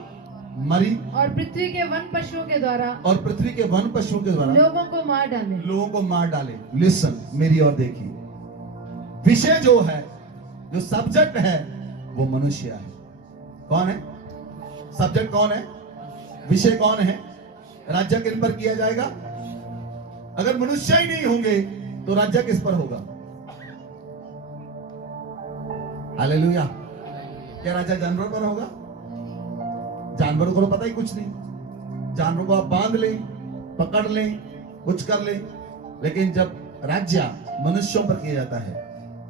मरी और पृथ्वी के वन पशुओं के द्वारा और पृथ्वी के वन पशुओं के द्वारा लोगों को मार डाले। लोगों को मार डाले। लिसन, मेरी ओर देखिए, विषय जो है, जो सब्जेक्ट है, वो मनुष्य है। कौन है सब्जेक्ट? कौन है? विषय कौन है? राज्य किन पर किया जाएगा? अगर मनुष्य ही नहीं होंगे तो राज्य किस पर होगा? हालेलुया। क्या राज्य जानवरों पर होगा? जानवरों को तो पता ही कुछ नहीं। जानवरों को आप बांध लें, पकड़ लें, कुछ कर लें, लेकिन जब राज्य मनुष्यों पर किया जाता है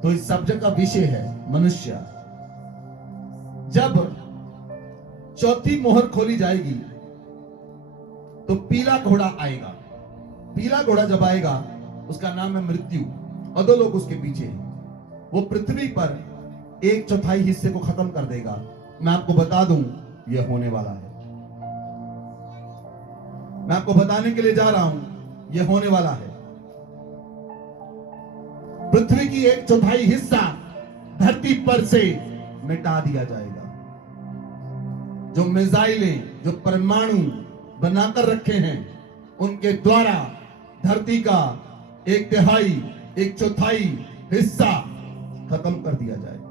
तो इस सब्जेक्ट का विषय है मनुष्य। जब चौथी मोहर खोली जाएगी तो पीला घोड़ा आएगा। पीला घोड़ा जब आएगा उसका नाम है मृत्यु, और 2 लोग उसके पीछे हैं। वो पृथ्वी पर 1/4 हिस्से को खत्म कर देगा। मैं आपको बता दूं, यह होने वाला है। मैं आपको बताने के लिए जा रहा हूं, यह होने वाला है। पृथ्वी की 1/4 हिस्सा धरती पर से मिटा दिया जाएगा। जो मिसाइलें, जो परमाणु बनाकर रखे हैं, उनके द्वारा धरती का 1/3, 1/4 हिस्सा खत्म कर दिया जाएगा।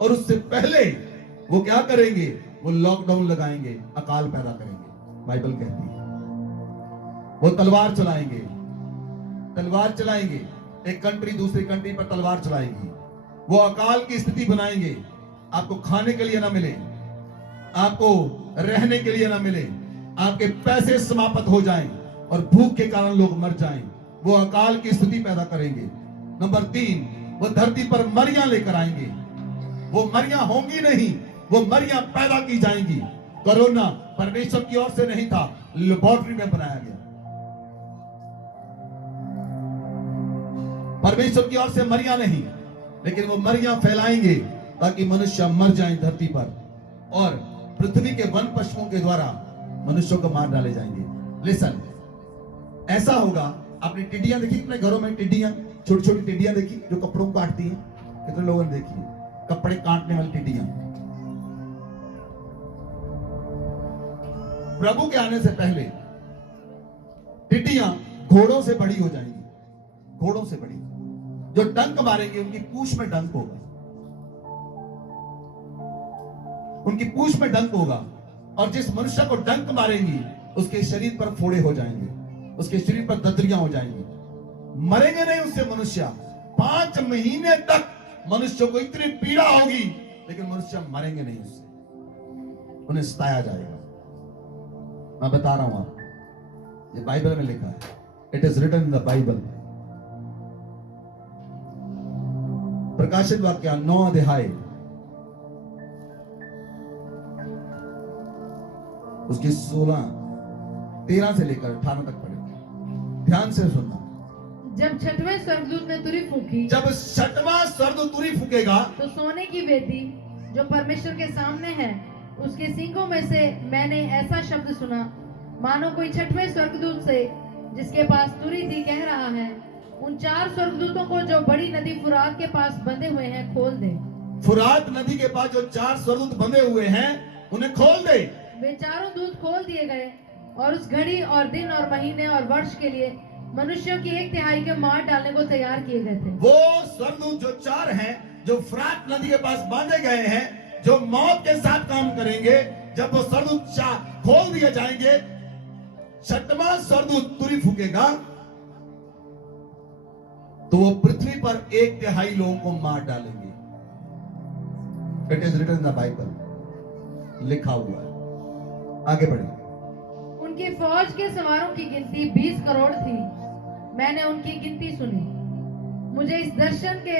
और उससे पहले वो क्या करेंगे? वो लॉकडाउन लगाएंगे, अकाल पैदा करेंगे। बाइबल कहती है वो तलवार चलाएंगे। तलवार चलाएंगे, एक कंट्री दूसरी कंट्री पर तलवार चलाएगी। वो अकाल की स्थिति बनाएंगे। आपको खाने के लिए ना मिले, आपको रहने के लिए ना मिले, आपके पैसे समाप्त हो जाएं और भूख के कारण लोग मर जाएं। वो अकाल की स्थिति पैदा करेंगे। नंबर 3, वो धरती पर मरियां लेकर आएंगे। वो मरियां होंगी नहीं, वो मरियां पैदा की जाएंगी। कोरोना परमेश्वर की ओर से नहीं था, लेबोरेटरी में बनाया गया। परमेश्वर की ओर से मरियां नहीं, लेकिन वो मरियां फैलाएंगे ताकि मनुष्य मर जाएं धरती पर, और पृथ्वी के वन पशुओं के द्वारा मनुष्यों को मार डाले जाएंगे। लिसन, ऐसा होगा। आपने टिड्डियां देखी अपने घरों में? टिड्डियां, छोटी छोटी टिड्डियां देखी जो कपड़ों को काटती हैं? कितने लोगों ने देखी है कपड़े काटने वाली टिड्डियां? प्रभु के आने से पहले टिड्डियां घोड़ों से बड़ी हो जाएंगी। घोड़ों से बड़ी, जो डंक मारेंगे उनकी पूंछ में डंक होगा। उनकी पूंछ में डंक होगा, और जिस मनुष्य को डंक मारेंगी उसके शरीर पर फोड़े हो जाएंगे, उसके शरीर पर दद्रियां हो जाएंगी। मरेंगे नहीं उससे मनुष्य। 5 महीने तक मनुष्य को इतनी पीड़ा होगी, लेकिन मनुष्य मरेंगे नहीं उससे, उन्हें सताया जाएगा। मैं बता रहा हूं आप, ये बाइबल में लिखा है। It is written in the Bible. प्रकाशित वाक्य 9 अध्याय उसकी 13 से लेकर 18 तक पढ़े। ध्यान से सुनना। जब 6वें स्वर्गदूत ने तुरी फूंकी, जब 6वां स्वर्गदूत तुरी फूंकेगा, तो सोने की वेदी जो परमेश्वर के सामने है, उसके सींगों में से मैंने ऐसा शब्द सुना, मानो कोई 6वें स्वर्गदूत से जिसके पास तुरी थी कह रहा है, उन 4 स्वर्गदूतों को जो बड़ी नदी फुरात के पास बंधे हुए हैं खोल दे। फुरात नदी के पास जो 4 स्वर्गदूत बंधे हुए हैं उन्हें खोल दे। वे चारों दूत खोल दिए गए, और उस घड़ी और दिन और महीने और वर्ष के लिए मनुष्यों की 1/3 के मार डालने को तैयार किए गए थे। वो स्वर्गदूत जो 4 हैं, जो फुरात नदी के पास बांधे गए हैं, जो मौत के साथ काम करेंगे, जब वो स्वर्गदूत खोल दिए जाएंगे, 6वां स्वर्गदूत तुरी फूकेगा, तो वो पृथ्वी पर 1/3 लोगों को मार डालेंगे। It is written in the Bible, लिखा हुआ है। आगे बढ़े। उनकी फौज के सवारों की गिनती 20 करोड़ थी। मैंने उनकी गिनती सुनी। मुझे इस दर्शन के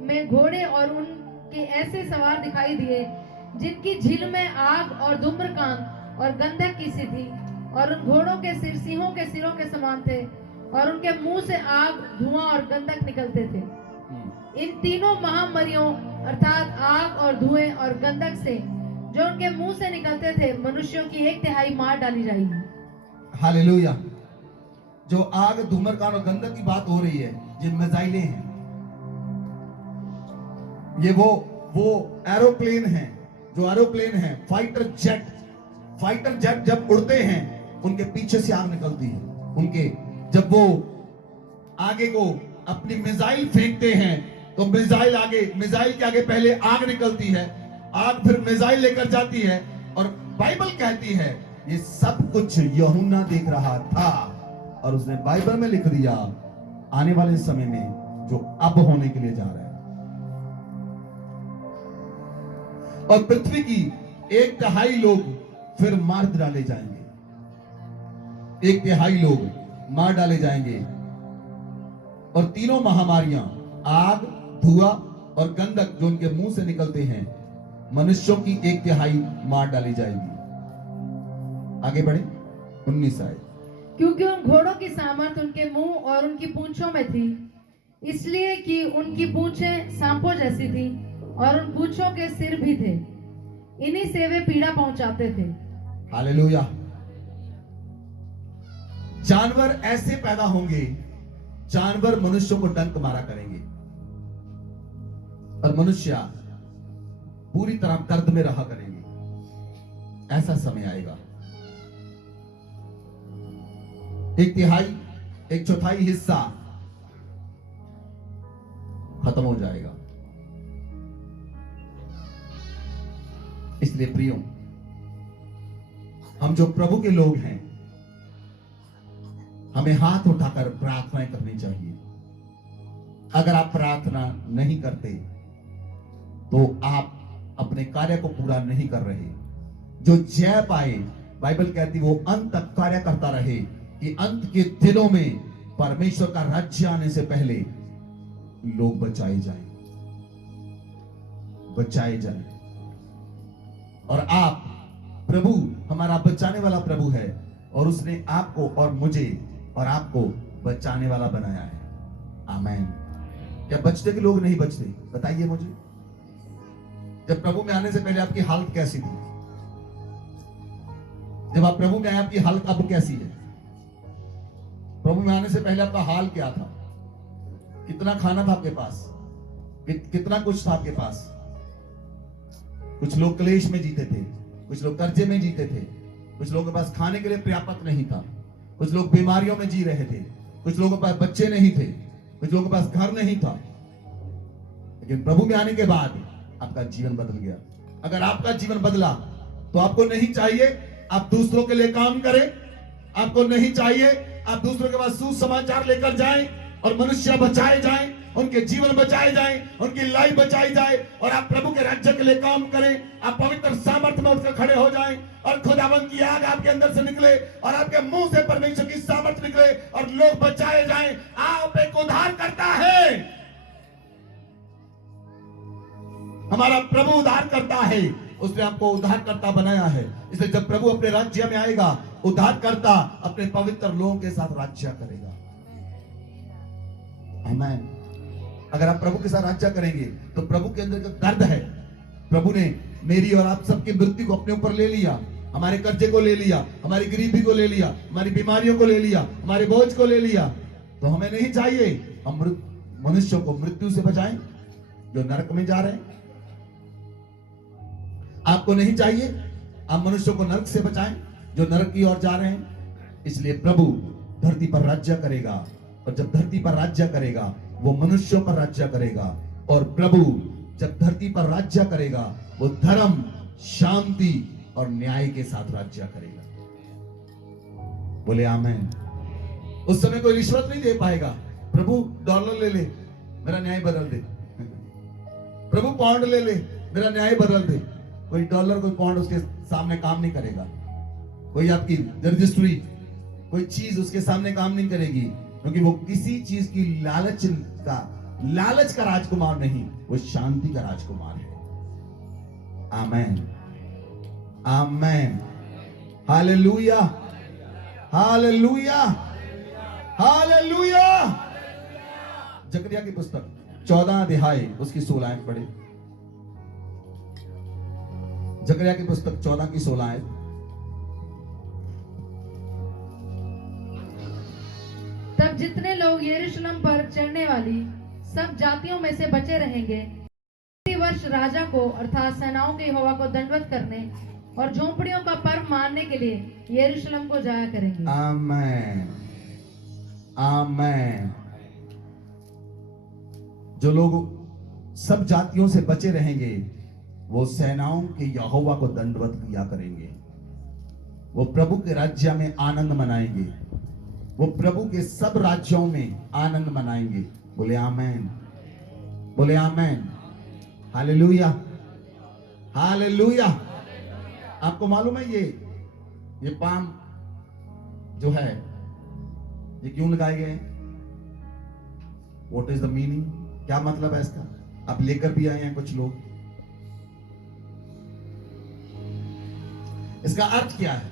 में घोड़े और उनके ऐसे सवार दिखाई दिए जिनकी झील में आग और धूम्रकांत और गंधक की सी थी, और उन घोड़ों के सिर सिंहों के सिरों के समान थे, और उनके मुंह से आग, धुआं और गंधक निकलते थे। इन तीनों महामरियों अर्थात आग और धुएं और गंधक से जो उनके मुंह से निकलते थे, मनुष्यों की 1/3 मार डाली जाएगी। हालेलुया। जो आग, धूम्रकान और गंधक की बात हो रही है, ये मिसाइलें हैं, ये वो एरोप्लेन हैं, जो एरोप्लेन हैं, फाइटर जेट जब उड़ते हैं, उनके पीछे से आग निकलती है। उनके जब वो आगे को अपनी मिसाइल फेंकते हैं, तो मिसाइल के आगे पहले आग निकलती है, आग फिर मिसाइल लेकर जाती है। और बाइबल कहती है ये सब कुछ यूहन्ना देख रहा था, और उसने बाइबल में लिख दिया आने वाले समय में जो अब होने के लिए जा रहा है। और पृथ्वी की 1/3 लोग फिर मार डाले जाएंगे, 1/3 लोग मार डाले जाएंगे। और तीनों महामारियां, आग, धुआं और गंधक जो उनके मुंह से निकलते हैं, मनुष्यों की 1/3 मार डाली जाएगी। आगे बढ़े 19 आए। क्योंकि उन घोड़ों की सामर्थ उनके मुंह और उनकी पूंछों में थी, इसलिए कि उनकी पूंछें सांपों जैसी थी और उन पूंछों के सिर भी थे, इन्हीं से वे पीड़ा पहुंचाते थे। हालेलुया। जानवर ऐसे पैदा होंगे, जानवर मनुष्यों को डंक मारा करेंगे और मनुष्य पूरी तरह कर्द में रहा करेंगे। ऐसा समय आएगा, 1/3, 1/4 हिस्सा खत्म हो जाएगा। इसलिए प्रियो, हम जो प्रभु के लोग हैं, हमें हाथ उठाकर प्रार्थनाएं करनी चाहिए। अगर आप प्रार्थना नहीं करते तो आप अपने कार्य को पूरा नहीं कर रहे। जो जय पाए, बाइबल कहती वो अंत तक कार्य करता रहे, कि अंत के दिनों में परमेश्वर का राज्य आने से पहले लोग बचाए जाएं। और आप, प्रभु हमारा बचाने वाला प्रभु है, और उसने आपको और मुझे और आपको बचाने वाला बनाया है। आमीन। क्या बचते के लोग नहीं बचते? बताइए मुझे, जब प्रभु में आने से पहले आपकी हालत कैसी थी? जब आप प्रभु में आए, आपकी हालत अब कैसी है? प्रभु में आने से पहले आपका हाल क्या था? कितना खाना था आपके पास? कितना कुछ था आपके पास? कुछ लोग क्लेश में जीते थे, कुछ लोग कर्जे में जीते थे, कुछ लोगों के पास खाने के लिए पर्याप्त नहीं था, कुछ लोग बीमारियों में जी रहे थे, कुछ लोगों के पास बच्चे नहीं थे, कुछ लोगों के पास घर नहीं था। लेकिन प्रभु में आने के बाद आपका जीवन बदल गया। अगर आपका जीवन बदला तो आपको नहीं चाहिए आप दूसरों के लिए काम करें, आपको नहीं चाहिए आप दूसरों के पास सुसमाचार लेकर जाएं और मनुष्य बचाए जाएं, उनके जीवन बचाए जाएं, उनकी लाइफ बचाई जाए, और आप प्रभु के राज्य के लिए काम करें। आप पवित्र सामर्थ्य में उठकर खड़े हो जाएं और खुदावन की आग आपके अंदर से निकले और आपके मुंह से परमेश्वर की सामर्थ्य निकले और लोग बचाए जाएं। आप एक उद्धार करता है, हमारा प्रभु उद्धार करता है, उसने आपको उद्धार करता बनाया है। इसलिए जब प्रभु अपने राज्य में आएगा, उद्धार करता अपने पवित्र लोगों के साथ राज्य करेगा। आमीन। अगर आप प्रभु के साथ राज्य करेंगे तो प्रभु के अंदर जो दर्द है, प्रभु ने मेरी और आप सबकी मृत्यु को अपने ऊपर ले लिया, हमारे कर्जे को ले लिया, हमारी गरीबी को ले लिया, हमारी बीमारियों को ले लिया, हमारे बोझ को ले लिया। तो हमें नहीं चाहिए हम मनुष्यों को मृत्यु से बचाएं जो नरक में जा रहे हैं। आपको नहीं चाहिए आप मनुष्यों को नरक से बचाएं जो नरक की ओर जा रहे हैं। इसलिए प्रभु धरती पर राज्य करेगा, और जब धरती पर राज्य करेगा वो मनुष्यों पर राज्य करेगा। और प्रभु जब धरती पर राज्य करेगा वो धर्म, शांति और न्याय के साथ राज्य करेगा। बोले आमीन। उस समय कोई रिश्वत नहीं दे पाएगा। प्रभु डॉलर ले ले, मेरा न्याय बदल दे। प्रभु पाउंड ले ले, मेरा न्याय बदल दे। कोई डॉलर कोई पाउंड उसके सामने काम नहीं करेगा। कोई आपकी रजिस्ट्री, कोई चीज उसके सामने काम नहीं करेगी, क्योंकि वो किसी चीज की लालच का राजकुमार नहीं, वो शांति का राजकुमार है। आमीन, आमीन, हालेलुया, हालेलुया, हालेलुया। जकरिया की पुस्तक 14 अध्याय उसकी 16 आयत पढ़े। जकरिया की पुस्तक 14 की 16 आयत। जितने लोग यरूशलेम पर चढ़ने वाली सब जातियों में से बचे रहेंगे, प्रति वर्ष राजा को अर्थात सेनाओं के यहोवा को दंडवत करने और झोंपड़ियों का पर्व मानने के लिए यरूशलेम को जाया करेंगे। आमेन, आमेन। जो लोग सब जातियों से बचे रहेंगे वो सेनाओं के यहोवा को दंडवत किया करेंगे। वो प्रभु के राज्य में आनंद मनाएंगे। वो प्रभु के सब राज्यों में आनंद मनाएंगे। बोले आमेन, बोले आमेन। Hallelujah, hallelujah. आपको मालूम है ये पाम जो है ये क्यों लगाए गए हैं? What is the meaning? क्या मतलब है इसका? आप लेकर भी आए हैं कुछ लोग। इसका अर्थ क्या है?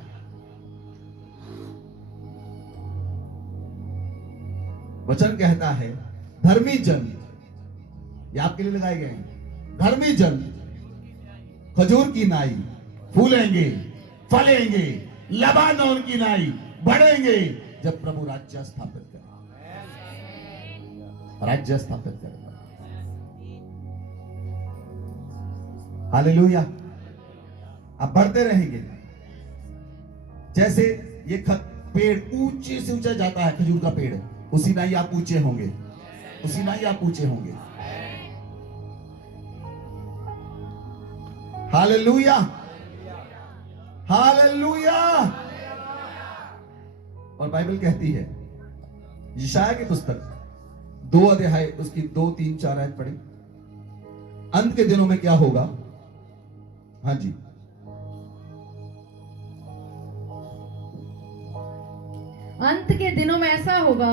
वचन कहता है धर्मी जन, ये आपके लिए लगाए गए हैं, धर्मी जन खजूर की नाई फूलेंगे, फलेंगे, लबानोन की नाई बढ़ेंगे जब प्रभु राज्य स्थापित करेगा, राज्य स्थापित करेगा। हालेलुया। आप बढ़ते रहेंगे। जैसे ये पेड़ ऊंचे से ऊंचा जाता है, खजूर का पेड़, उसी नाई आप ऊंचे होंगे, उसी नाई आप ऊंचे होंगे। Hallelujah, hallelujah. और बाइबल कहती है यशायाह की पुस्तक 2 अध्याय उसकी 2, 3, 4 आयत पढ़े। अंत के दिनों में क्या होगा? हाँ जी, अंत के दिनों में ऐसा होगा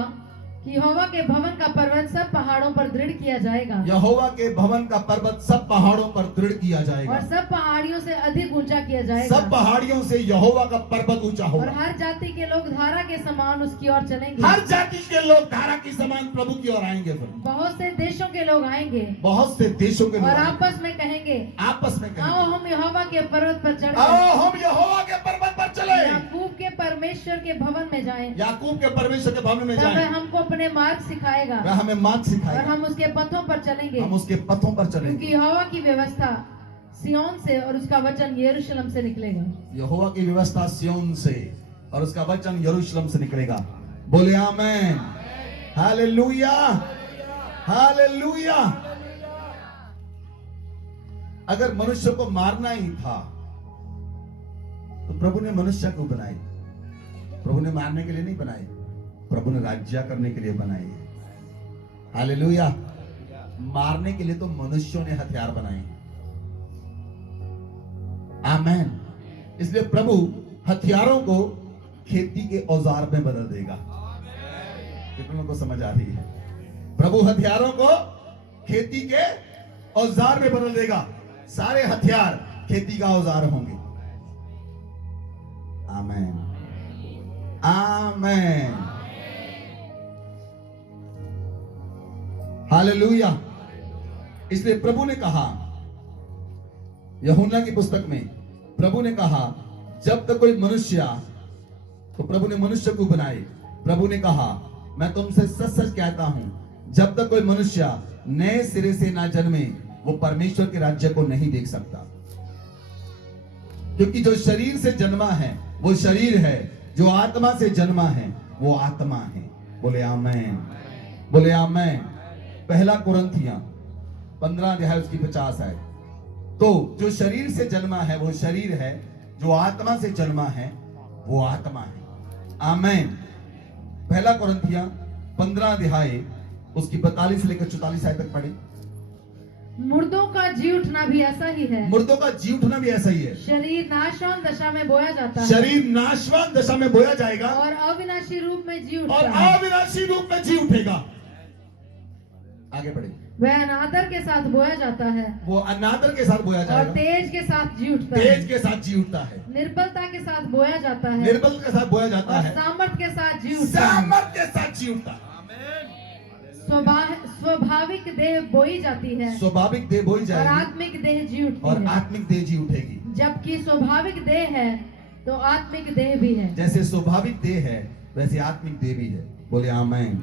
कि यहोवा के भवन का पर्वत सब पहाड़ों पर दृढ़ किया जाएगा, यहोवा के भवन का पर्वत सब पहाड़ों पर दृढ़ किया जाएगा, और सब पहाड़ियों से अधिक ऊंचा किया जाएगा, सब पहाड़ियों से यहोवा का पर्वत ऊंचा होगा, और हर जाति के लोग धारा के समान उसकी ओर चलेंगे, हर जाति के लोग धारा की समान प्रभु की ओर आएंगे। बहुत से देशों के लोग आएंगे, बहुत से देशों के लोग और आएंगे। आपस में कहेंगे, आपस में कहेंगे, आओ हम यहोवा के पर्वत पर चढ़ें, आओ हम यहोवा के पर्वत पर चले, याकूब के परमेश्वर के भवन में जाएं, याकूब के परमेश्वर के भवन में तब जाएं। वह हमको अपने मार्ग सिखाएगा, वह हमें मार्ग और सिखाएगा, हम उसके पथों पर चलेंगे, हम उसके पथों पर क्योंकि चलेंगे। यहोवा की व्यवस्था सिय्योन से और उसका वचन यरूशलेम से निकलेगा। यहोवा की व्यवस्था सिय्योन से और उसका वचन यरूशलेम से निकलेगा। बोले आमेन, हालेलुया, हालेलुया। अगर मनुष्य को मारना ही था तो प्रभु ने मनुष्य को बनाए। प्रभु ने मारने के लिए नहीं बनाए, प्रभु ने राज्य करने के लिए बनाए। हालेलुया। मारने के लिए तो मनुष्यों ने हथियार बनाए। आमेन। इसलिए प्रभु हथियारों को खेती के औजार में बदल देगा। कितनों को समझ आ रही है? प्रभु हथियारों को खेती के औजार में बदल देगा। सारे हथियार खेती का औजार होंगे। आमेन, आमेन, हालेलुया। इसलिए प्रभु ने कहा यूहन्ना की पुस्तक में, प्रभु ने कहा जब तक कोई मनुष्य, तो प्रभु ने मनुष्य को बनाए। प्रभु ने कहा मैं तुमसे सच सच कहता हूं, जब तक कोई मनुष्य नए सिरे से ना जन्मे वो परमेश्वर के राज्य को नहीं देख सकता। क्योंकि जो शरीर से जन्मा है वो शरीर है, जो आत्मा से जन्मा है वो आत्मा है। बोले आमेन, बोले आमेन। 1 कुरिन्थियों 15 अध्याय उसकी 50 है। तो जो शरीर से जन्मा है वो शरीर है, जो आत्मा से जन्मा है वो आत्मा है। आमेन। 1 कुरिन्थियों 15 अध्याय उसकी 42 से लेकर 44 आयत तक पढ़े। मुर्दों का जी उठना भी ऐसा ही है, मुर्दों का जी उठना भी ऐसा ही है। शरीर नाशवान दशा में बोया जाता है, शरीर नाशवान दशा में बोया जाएगा और अविनाशी रूप में जी और उठता है। अविनाशी रूप में जी उठेगा। आगे बढ़े। वह अनादर के साथ बोया जाता है, वो अनादर के साथ बोया और जाएगा, तेज के साथ जी उठता है। तेज के साथ जी उठता है, निर्बलता के साथ बोया जाता है, निर्बल के साथ बोया जाता और है, सामर्थ के साथ जी उठता है। सामर्थ के साथ जी उठता है। स्वाभाविक देह बोई जाती है, स्वाभाविक देह बोई और जाएगी आत्मिक देह जी उठती और है। आत्मिक देह जी उठेगी। जबकि स्वाभाविक देह है तो आत्मिक देह भी है। जैसे स्वाभाविक देह है वैसे आत्मिक देह भी है। बोले आमेन,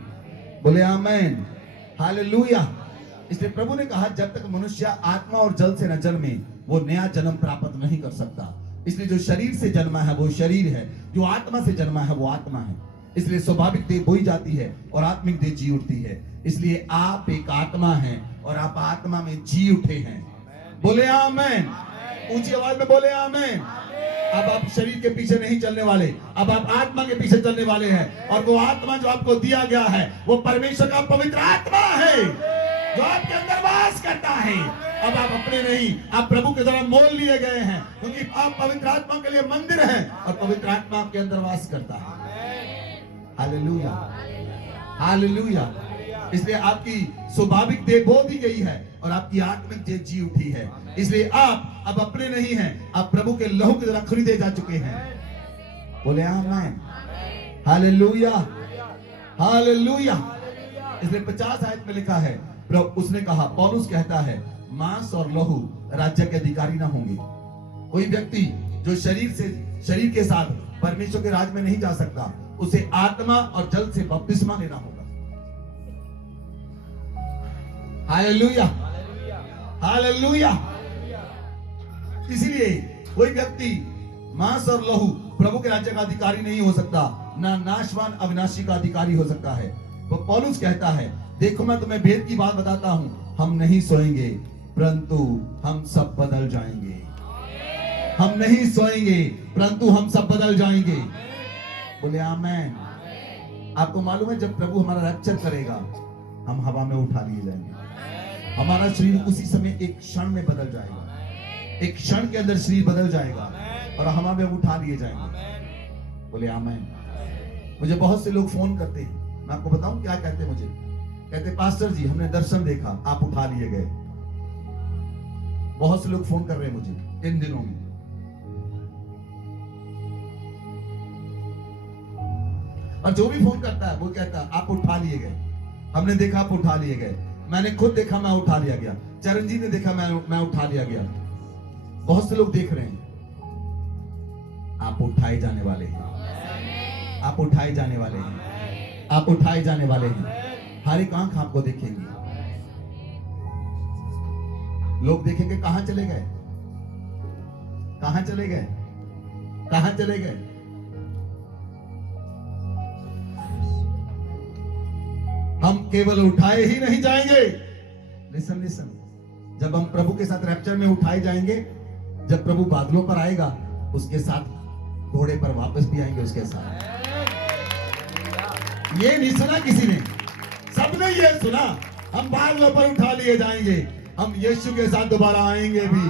बोले आमेन, हालेलुया। इसलिए प्रभु ने कहा जब तक मनुष्य आत्मा और जल से न जन्मे वो नया जन्म प्राप्त नहीं कर सकता। इसलिए जो शरीर से जन्मा है वो शरीर है, जो आत्मा से जन्मा है वो आत्मा है। इसलिए स्वाभाविक देह बोई जाती है और आत्मिक देह जी उठती है। इसलिए आप एक आत्मा हैं और आप आत्मा में जी उठे हैं। बोले आमेन, ऊंची आवाज में बोले आमेन। अब आप शरीर के पीछे नहीं चलने वाले, अब आप आत्मा के पीछे चलने वाले हैं। और वो आत्मा जो आपको दिया गया है वो परमेश्वर का पवित्र आत्मा है जो आपके अंदर वास करता है। अब आप अपने नहीं, आप प्रभु के द्वारा मोल लिए गए हैं, क्योंकि आप पवित्र आत्मा के लिए मंदिर हैं और पवित्र आत्मा आपके अंदर वास करता है। Hallelujah, hallelujah. इसलिए आपकी स्वाभाविक देह बो दी गई है और आपकी आत्मिक देह जी उठी है। इसलिए आप अब अपने नहीं हैं, आप प्रभु के लहू के द्वारा खरीदे जा चुके हैं। बोले आमेन, हालेलुया, हालेलुया। इसलिए 50 आयत में लिखा है, उसने कहा, पौलुस कहता है, मांस और लहू राज्य के अधिकारी ना होंगे। कोई व्यक्ति जो शरीर के साथ परमेश्वर के राज में नहीं जा सकता, उसे आत्मा और जल से बपतिस्मा लेना होगा। Hallelujah, hallelujah. इसीलिए कोई व्यक्ति मांस और लहू प्रभु के राज्य का अधिकारी नहीं हो सकता, ना नाशवान अविनाशी का अधिकारी हो सकता है। वो पौलुस कहता है, देखो मैं तुम्हें भेद की बात बताता हूं, हम नहीं सोएंगे परंतु हम सब बदल जाएंगे। हम नहीं सोएंगे परंतु हम सब बदल जाएंगे। बोले आमेन। आपको मालूम है जब प्रभु हमारा रैप्चर करेगा हम हवा में उठा लिए जाएंगे। हमारा शरीर उसी समय एक क्षण में बदल जाएगा, एक क्षण के अंदर शरीर बदल जाएगा और हवा में उठा लिए जाएंगे। बोले आमेन। मुझे बहुत से लोग फोन करते हैं, मैं आपको बताऊं क्या कहते हैं मुझे, कहते पास्टर जी हमने दर्शन देखा, आप उठा लिए गए। बहुत से लोग फोन कर रहे हैं मुझे इन दिनों में। और जो भी फोन करता है वो कहता है आप उठा लिए गए, हमने देखा आप उठा लिए गए, मैंने खुद देखा मैं उठा लिया गया, चरण जी ने देखा मैं उठा लिया गया। बहुत से लोग देख रहे हैं। आप उठाए जाने वाले हैं, आप उठाए जाने वाले हैं, आप उठाए जाने वाले हैं। हर एक आंख आपको देखेंगी। लोग देखेंगे कहां चले गए, कहां चले गए, कहां चले गए। हम केवल उठाए ही नहीं जाएंगे। लिसन लिसन, जब हम प्रभु के साथ रैप्चर में उठाए जाएंगे, जब प्रभु बादलों पर आएगा उसके साथ घोड़े पर वापस भी आएंगे उसके साथ। ये नहीं सुना किसी ने, सबने ये सुना, हम बादलों पर उठा लिए जाएंगे, हम यीशु के साथ दोबारा आएंगे भी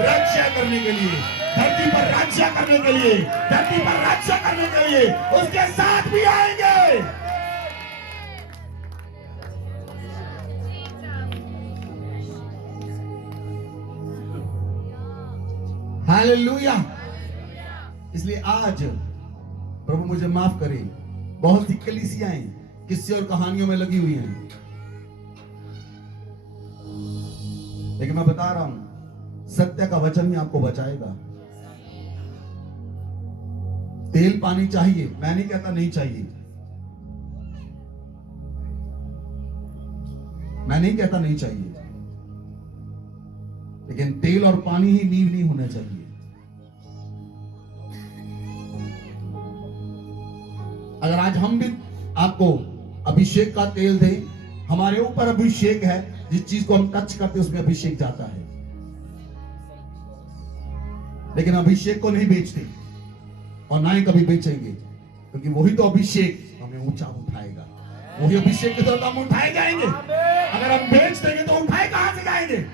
रक्षा करने के लिए, धरती पर रक्षा करने के लिए, धरती पर रक्षा करने के लिए उसके साथ भी आएंगे। हालेलुया। इसलिए आज प्रभु मुझे माफ करे, बहुत सी कलीसियाएं किस्से और कहानियों में लगी हुई हैं, लेकिन मैं बता रहा हूं सत्य का वचन ही आपको बचाएगा। तेल पानी चाहिए, मैं नहीं कहता नहीं चाहिए, मैं नहीं कहता नहीं चाहिए, लेकिन तेल और पानी ही नींव नहीं होना चाहिए। अगर आज हम भी आपको अभिषेक का तेल दें, हमारे ऊपर अभिषेक है, जिस चीज को हम टच करते उसमें अभिषेक जाता है, लेकिन अभिषेक को नहीं बेचते और ना ही कभी बेचेंगे, क्योंकि वही तो अभिषेक हमें ऊंचा उठाएगा। वही अभिषेक के द्वारा हम उठाए जाएंगे। अगर हम बेच देंगे तो उठाए कहां से जाएंगे।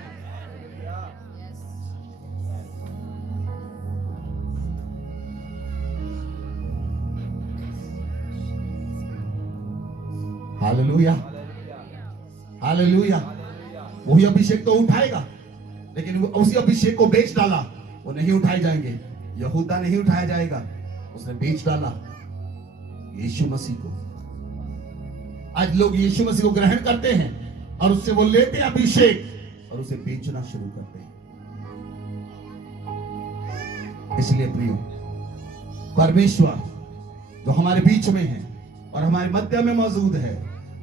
Hallelujah, hallelujah. वही अभिषेक तो उठाएगा, लेकिन उसी अभिषेक को बेच डाला, वो नहीं उठाए जाएंगे। यहूदा नहीं उठाया जाएगा, उसने बेच डाला यीशु मसीह को। आज लोग यीशु मसीह को ग्रहण करते हैं और उससे वो लेते हैं अभिषेक और उसे बेचना शुरू करते हैं। इसलिए प्रियो, परमेश्वर जो हमारे बीच में है, और हमारे मध्य में मौजूद है,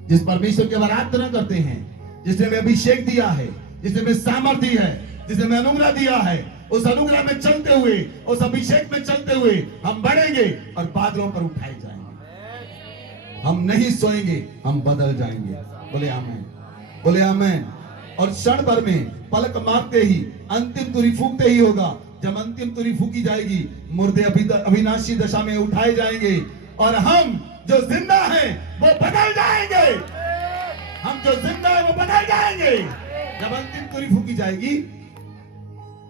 जिस परमेश्वर की आराधना करते हैं, जिसने हमें अभिषेक दिया है, जिसने हमें सामर्थ्य दी है, जिसने हमें अनुग्रह दिया है, उस अनुग्रह में चलते हुए, उस अभिषेक में चलते हुए हम बढ़ेंगे और बादलों पर उठाए जाएंगे। हम नहीं सोएंगे, हम बदल जाएंगे। बोले आमीन, बोले आमीन। और क्षण भर में पलक मारते ही अंतिम तुरी फूकते ही होगा। जब अंतिम तुरी फूकी जाएगी, मुर्दे अविनाशी दशा में उठाए जाएंगे और हम जो जिंदा हैं वो बदल जाएंगे। हम जो जिंदा हैं वो बदल जाएंगे। जब अंतिम तुरी फूकी जाएगी,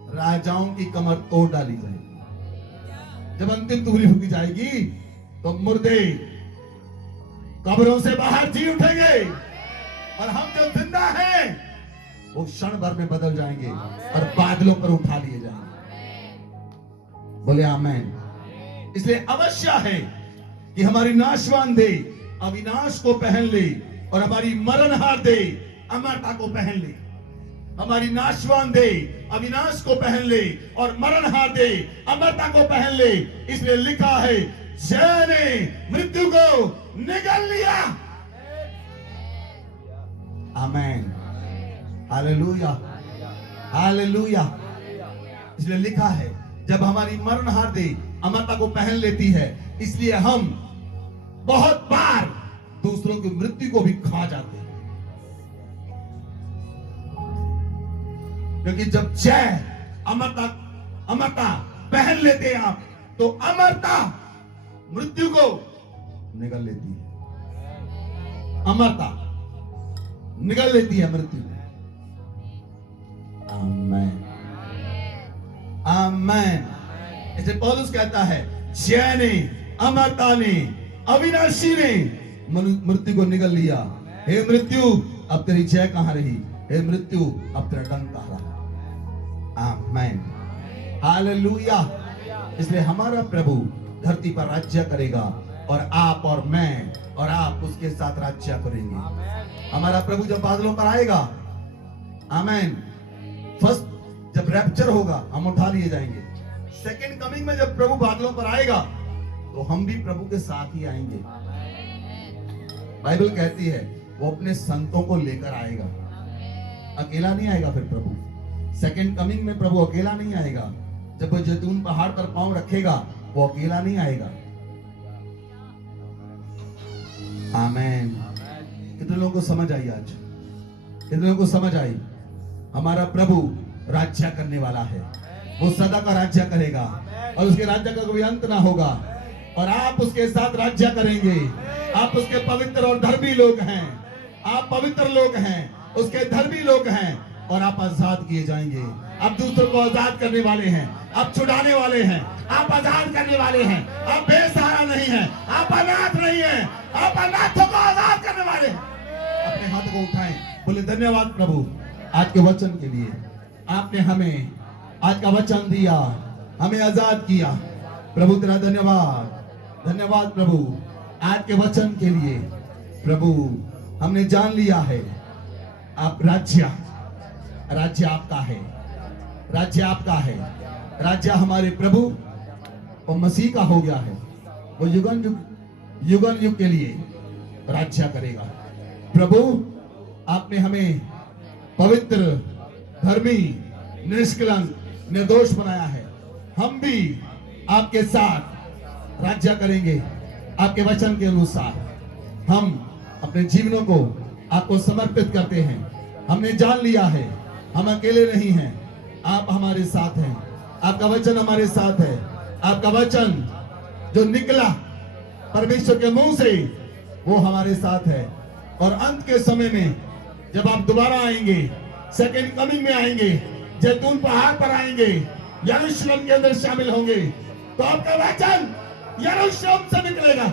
राजाओं की कमर तोड़ डाली जाएगी। जब अंतिम तुरी फूकी जाएगी तो मुर्दे कब्रों से बाहर जी उठेंगे और हम जो जिंदा हैं वो क्षण भर में बदल जाएंगे और बादलों पर उठा लिए जाएंगे। बोले आमीन। इसलिए अवश्य है कि हमारी नाशवान देह अविनाश को पहन ले और हमारी मरणहार देह अमरता को पहन ले। हमारी नाशवान देह अविनाश को पहन ले और मरणहार देह अमरता को पहन ले। इसलिए लिखा है, जय ने मृत्यु को निगल लिया। आमीन, हालेलुया, हालेलुया। इसलिए लिखा है, जब हमारी मरणहार देह अमरता को पहन लेती है, इसलिए हम बहुत बार दूसरों की मृत्यु को भी खा जाते हैं। क्योंकि जब जय अमरता पहन लेते हैं आप, तो अमरता मृत्यु को निगल लेती है। अमरता निगल लेती है मृत्यु। आमीन, आमीन। इसे पौलुस कहता है, जय ने, अमरता ने, अविनाशी ने मृत्यु को निगल लिया। हे मृत्यु, अब तेरी जय कहां रही? हे मृत्यु, अब तेरा डंक कहां रहा? आमीन, हालेलुया। इसलिए हमारा प्रभु धरती पर राज्य करेगा और आप और मैं और आप उसके साथ राज्य करेंगे। हमारा प्रभु जब बादलों पर आएगा, आमीन, फर्स्ट जब रैप्चर होगा हम उठा लिए जाएंगे। सेकंड कमिंग में जब प्रभु बादलों पर आएगा तो हम भी प्रभु के साथ ही आएंगे। बाइबल कहती है वो अपने संतों को लेकर आएगा, अकेला नहीं आएगा। फिर प्रभु सेकंड कमिंग में प्रभु अकेला नहीं आएगा। जब वो जैतून पहाड़ पर पांव रखेगा, वो अकेला नहीं आएगा। आमीन। कितने लोगों को समझ आई? आज कितने लोगों को समझ आई? हमारा प्रभु राज्य करने वाला है। वो सदा का राज्य करेगा और उसके राज्य का कोई अंत ना होगा। और आप उसके साथ राज्य करेंगे। आप उसके पवित्र और धर्मी लोग हैं। आप पवित्र लोग हैं, उसके धर्मी लोग हैं और आप आजाद किए जाएंगे। आप दूसरों को आजाद करने वाले हैं, आप छुड़ाने वाले हैं, आप आजाद करने वाले हैं। आप बेसहारा नहीं हैं, आप अनाथ नहीं हैं, आप अनाथों को आजाद करने वाले हैं। अपने हाथ को उठाएं, बोले धन्यवाद प्रभु आज के वचन के लिए। आपने हमें आज का वचन दिया, हमें आजाद किया। प्रभु तेरा धन्यवाद, धन्यवाद प्रभु आज के वचन के लिए। प्रभु हमने जान लिया है आप राज्य आपका है, राज्य आपका है। राज्य हमारे प्रभु और मसीह का हो गया है। वो युगन युग के लिए राज्य करेगा। प्रभु आपने हमें पवित्र, धर्मी, निष्कलंक, निर्दोष बनाया है। हम भी आपके साथ राज्य करेंगे। आपके वचन के अनुसार हम अपने जीवनों को आपको समर्पित करते हैं। हमने जान लिया है हम अकेले नहीं हैं, आप हमारे साथ हैं। आपका वचन हमारे साथ है। आपका वचन जो निकला परमेश्वर के मुंह से वो हमारे साथ है। और अंत के समय में जब आप दोबारा आएंगे, सेकंड कमिंग में आएंगे, जैतून पहाड़ पर आएंगे, यरूशलेम के अंदर शामिल होंगे, तो आपका वचन यरूशलेम से निकलेगा।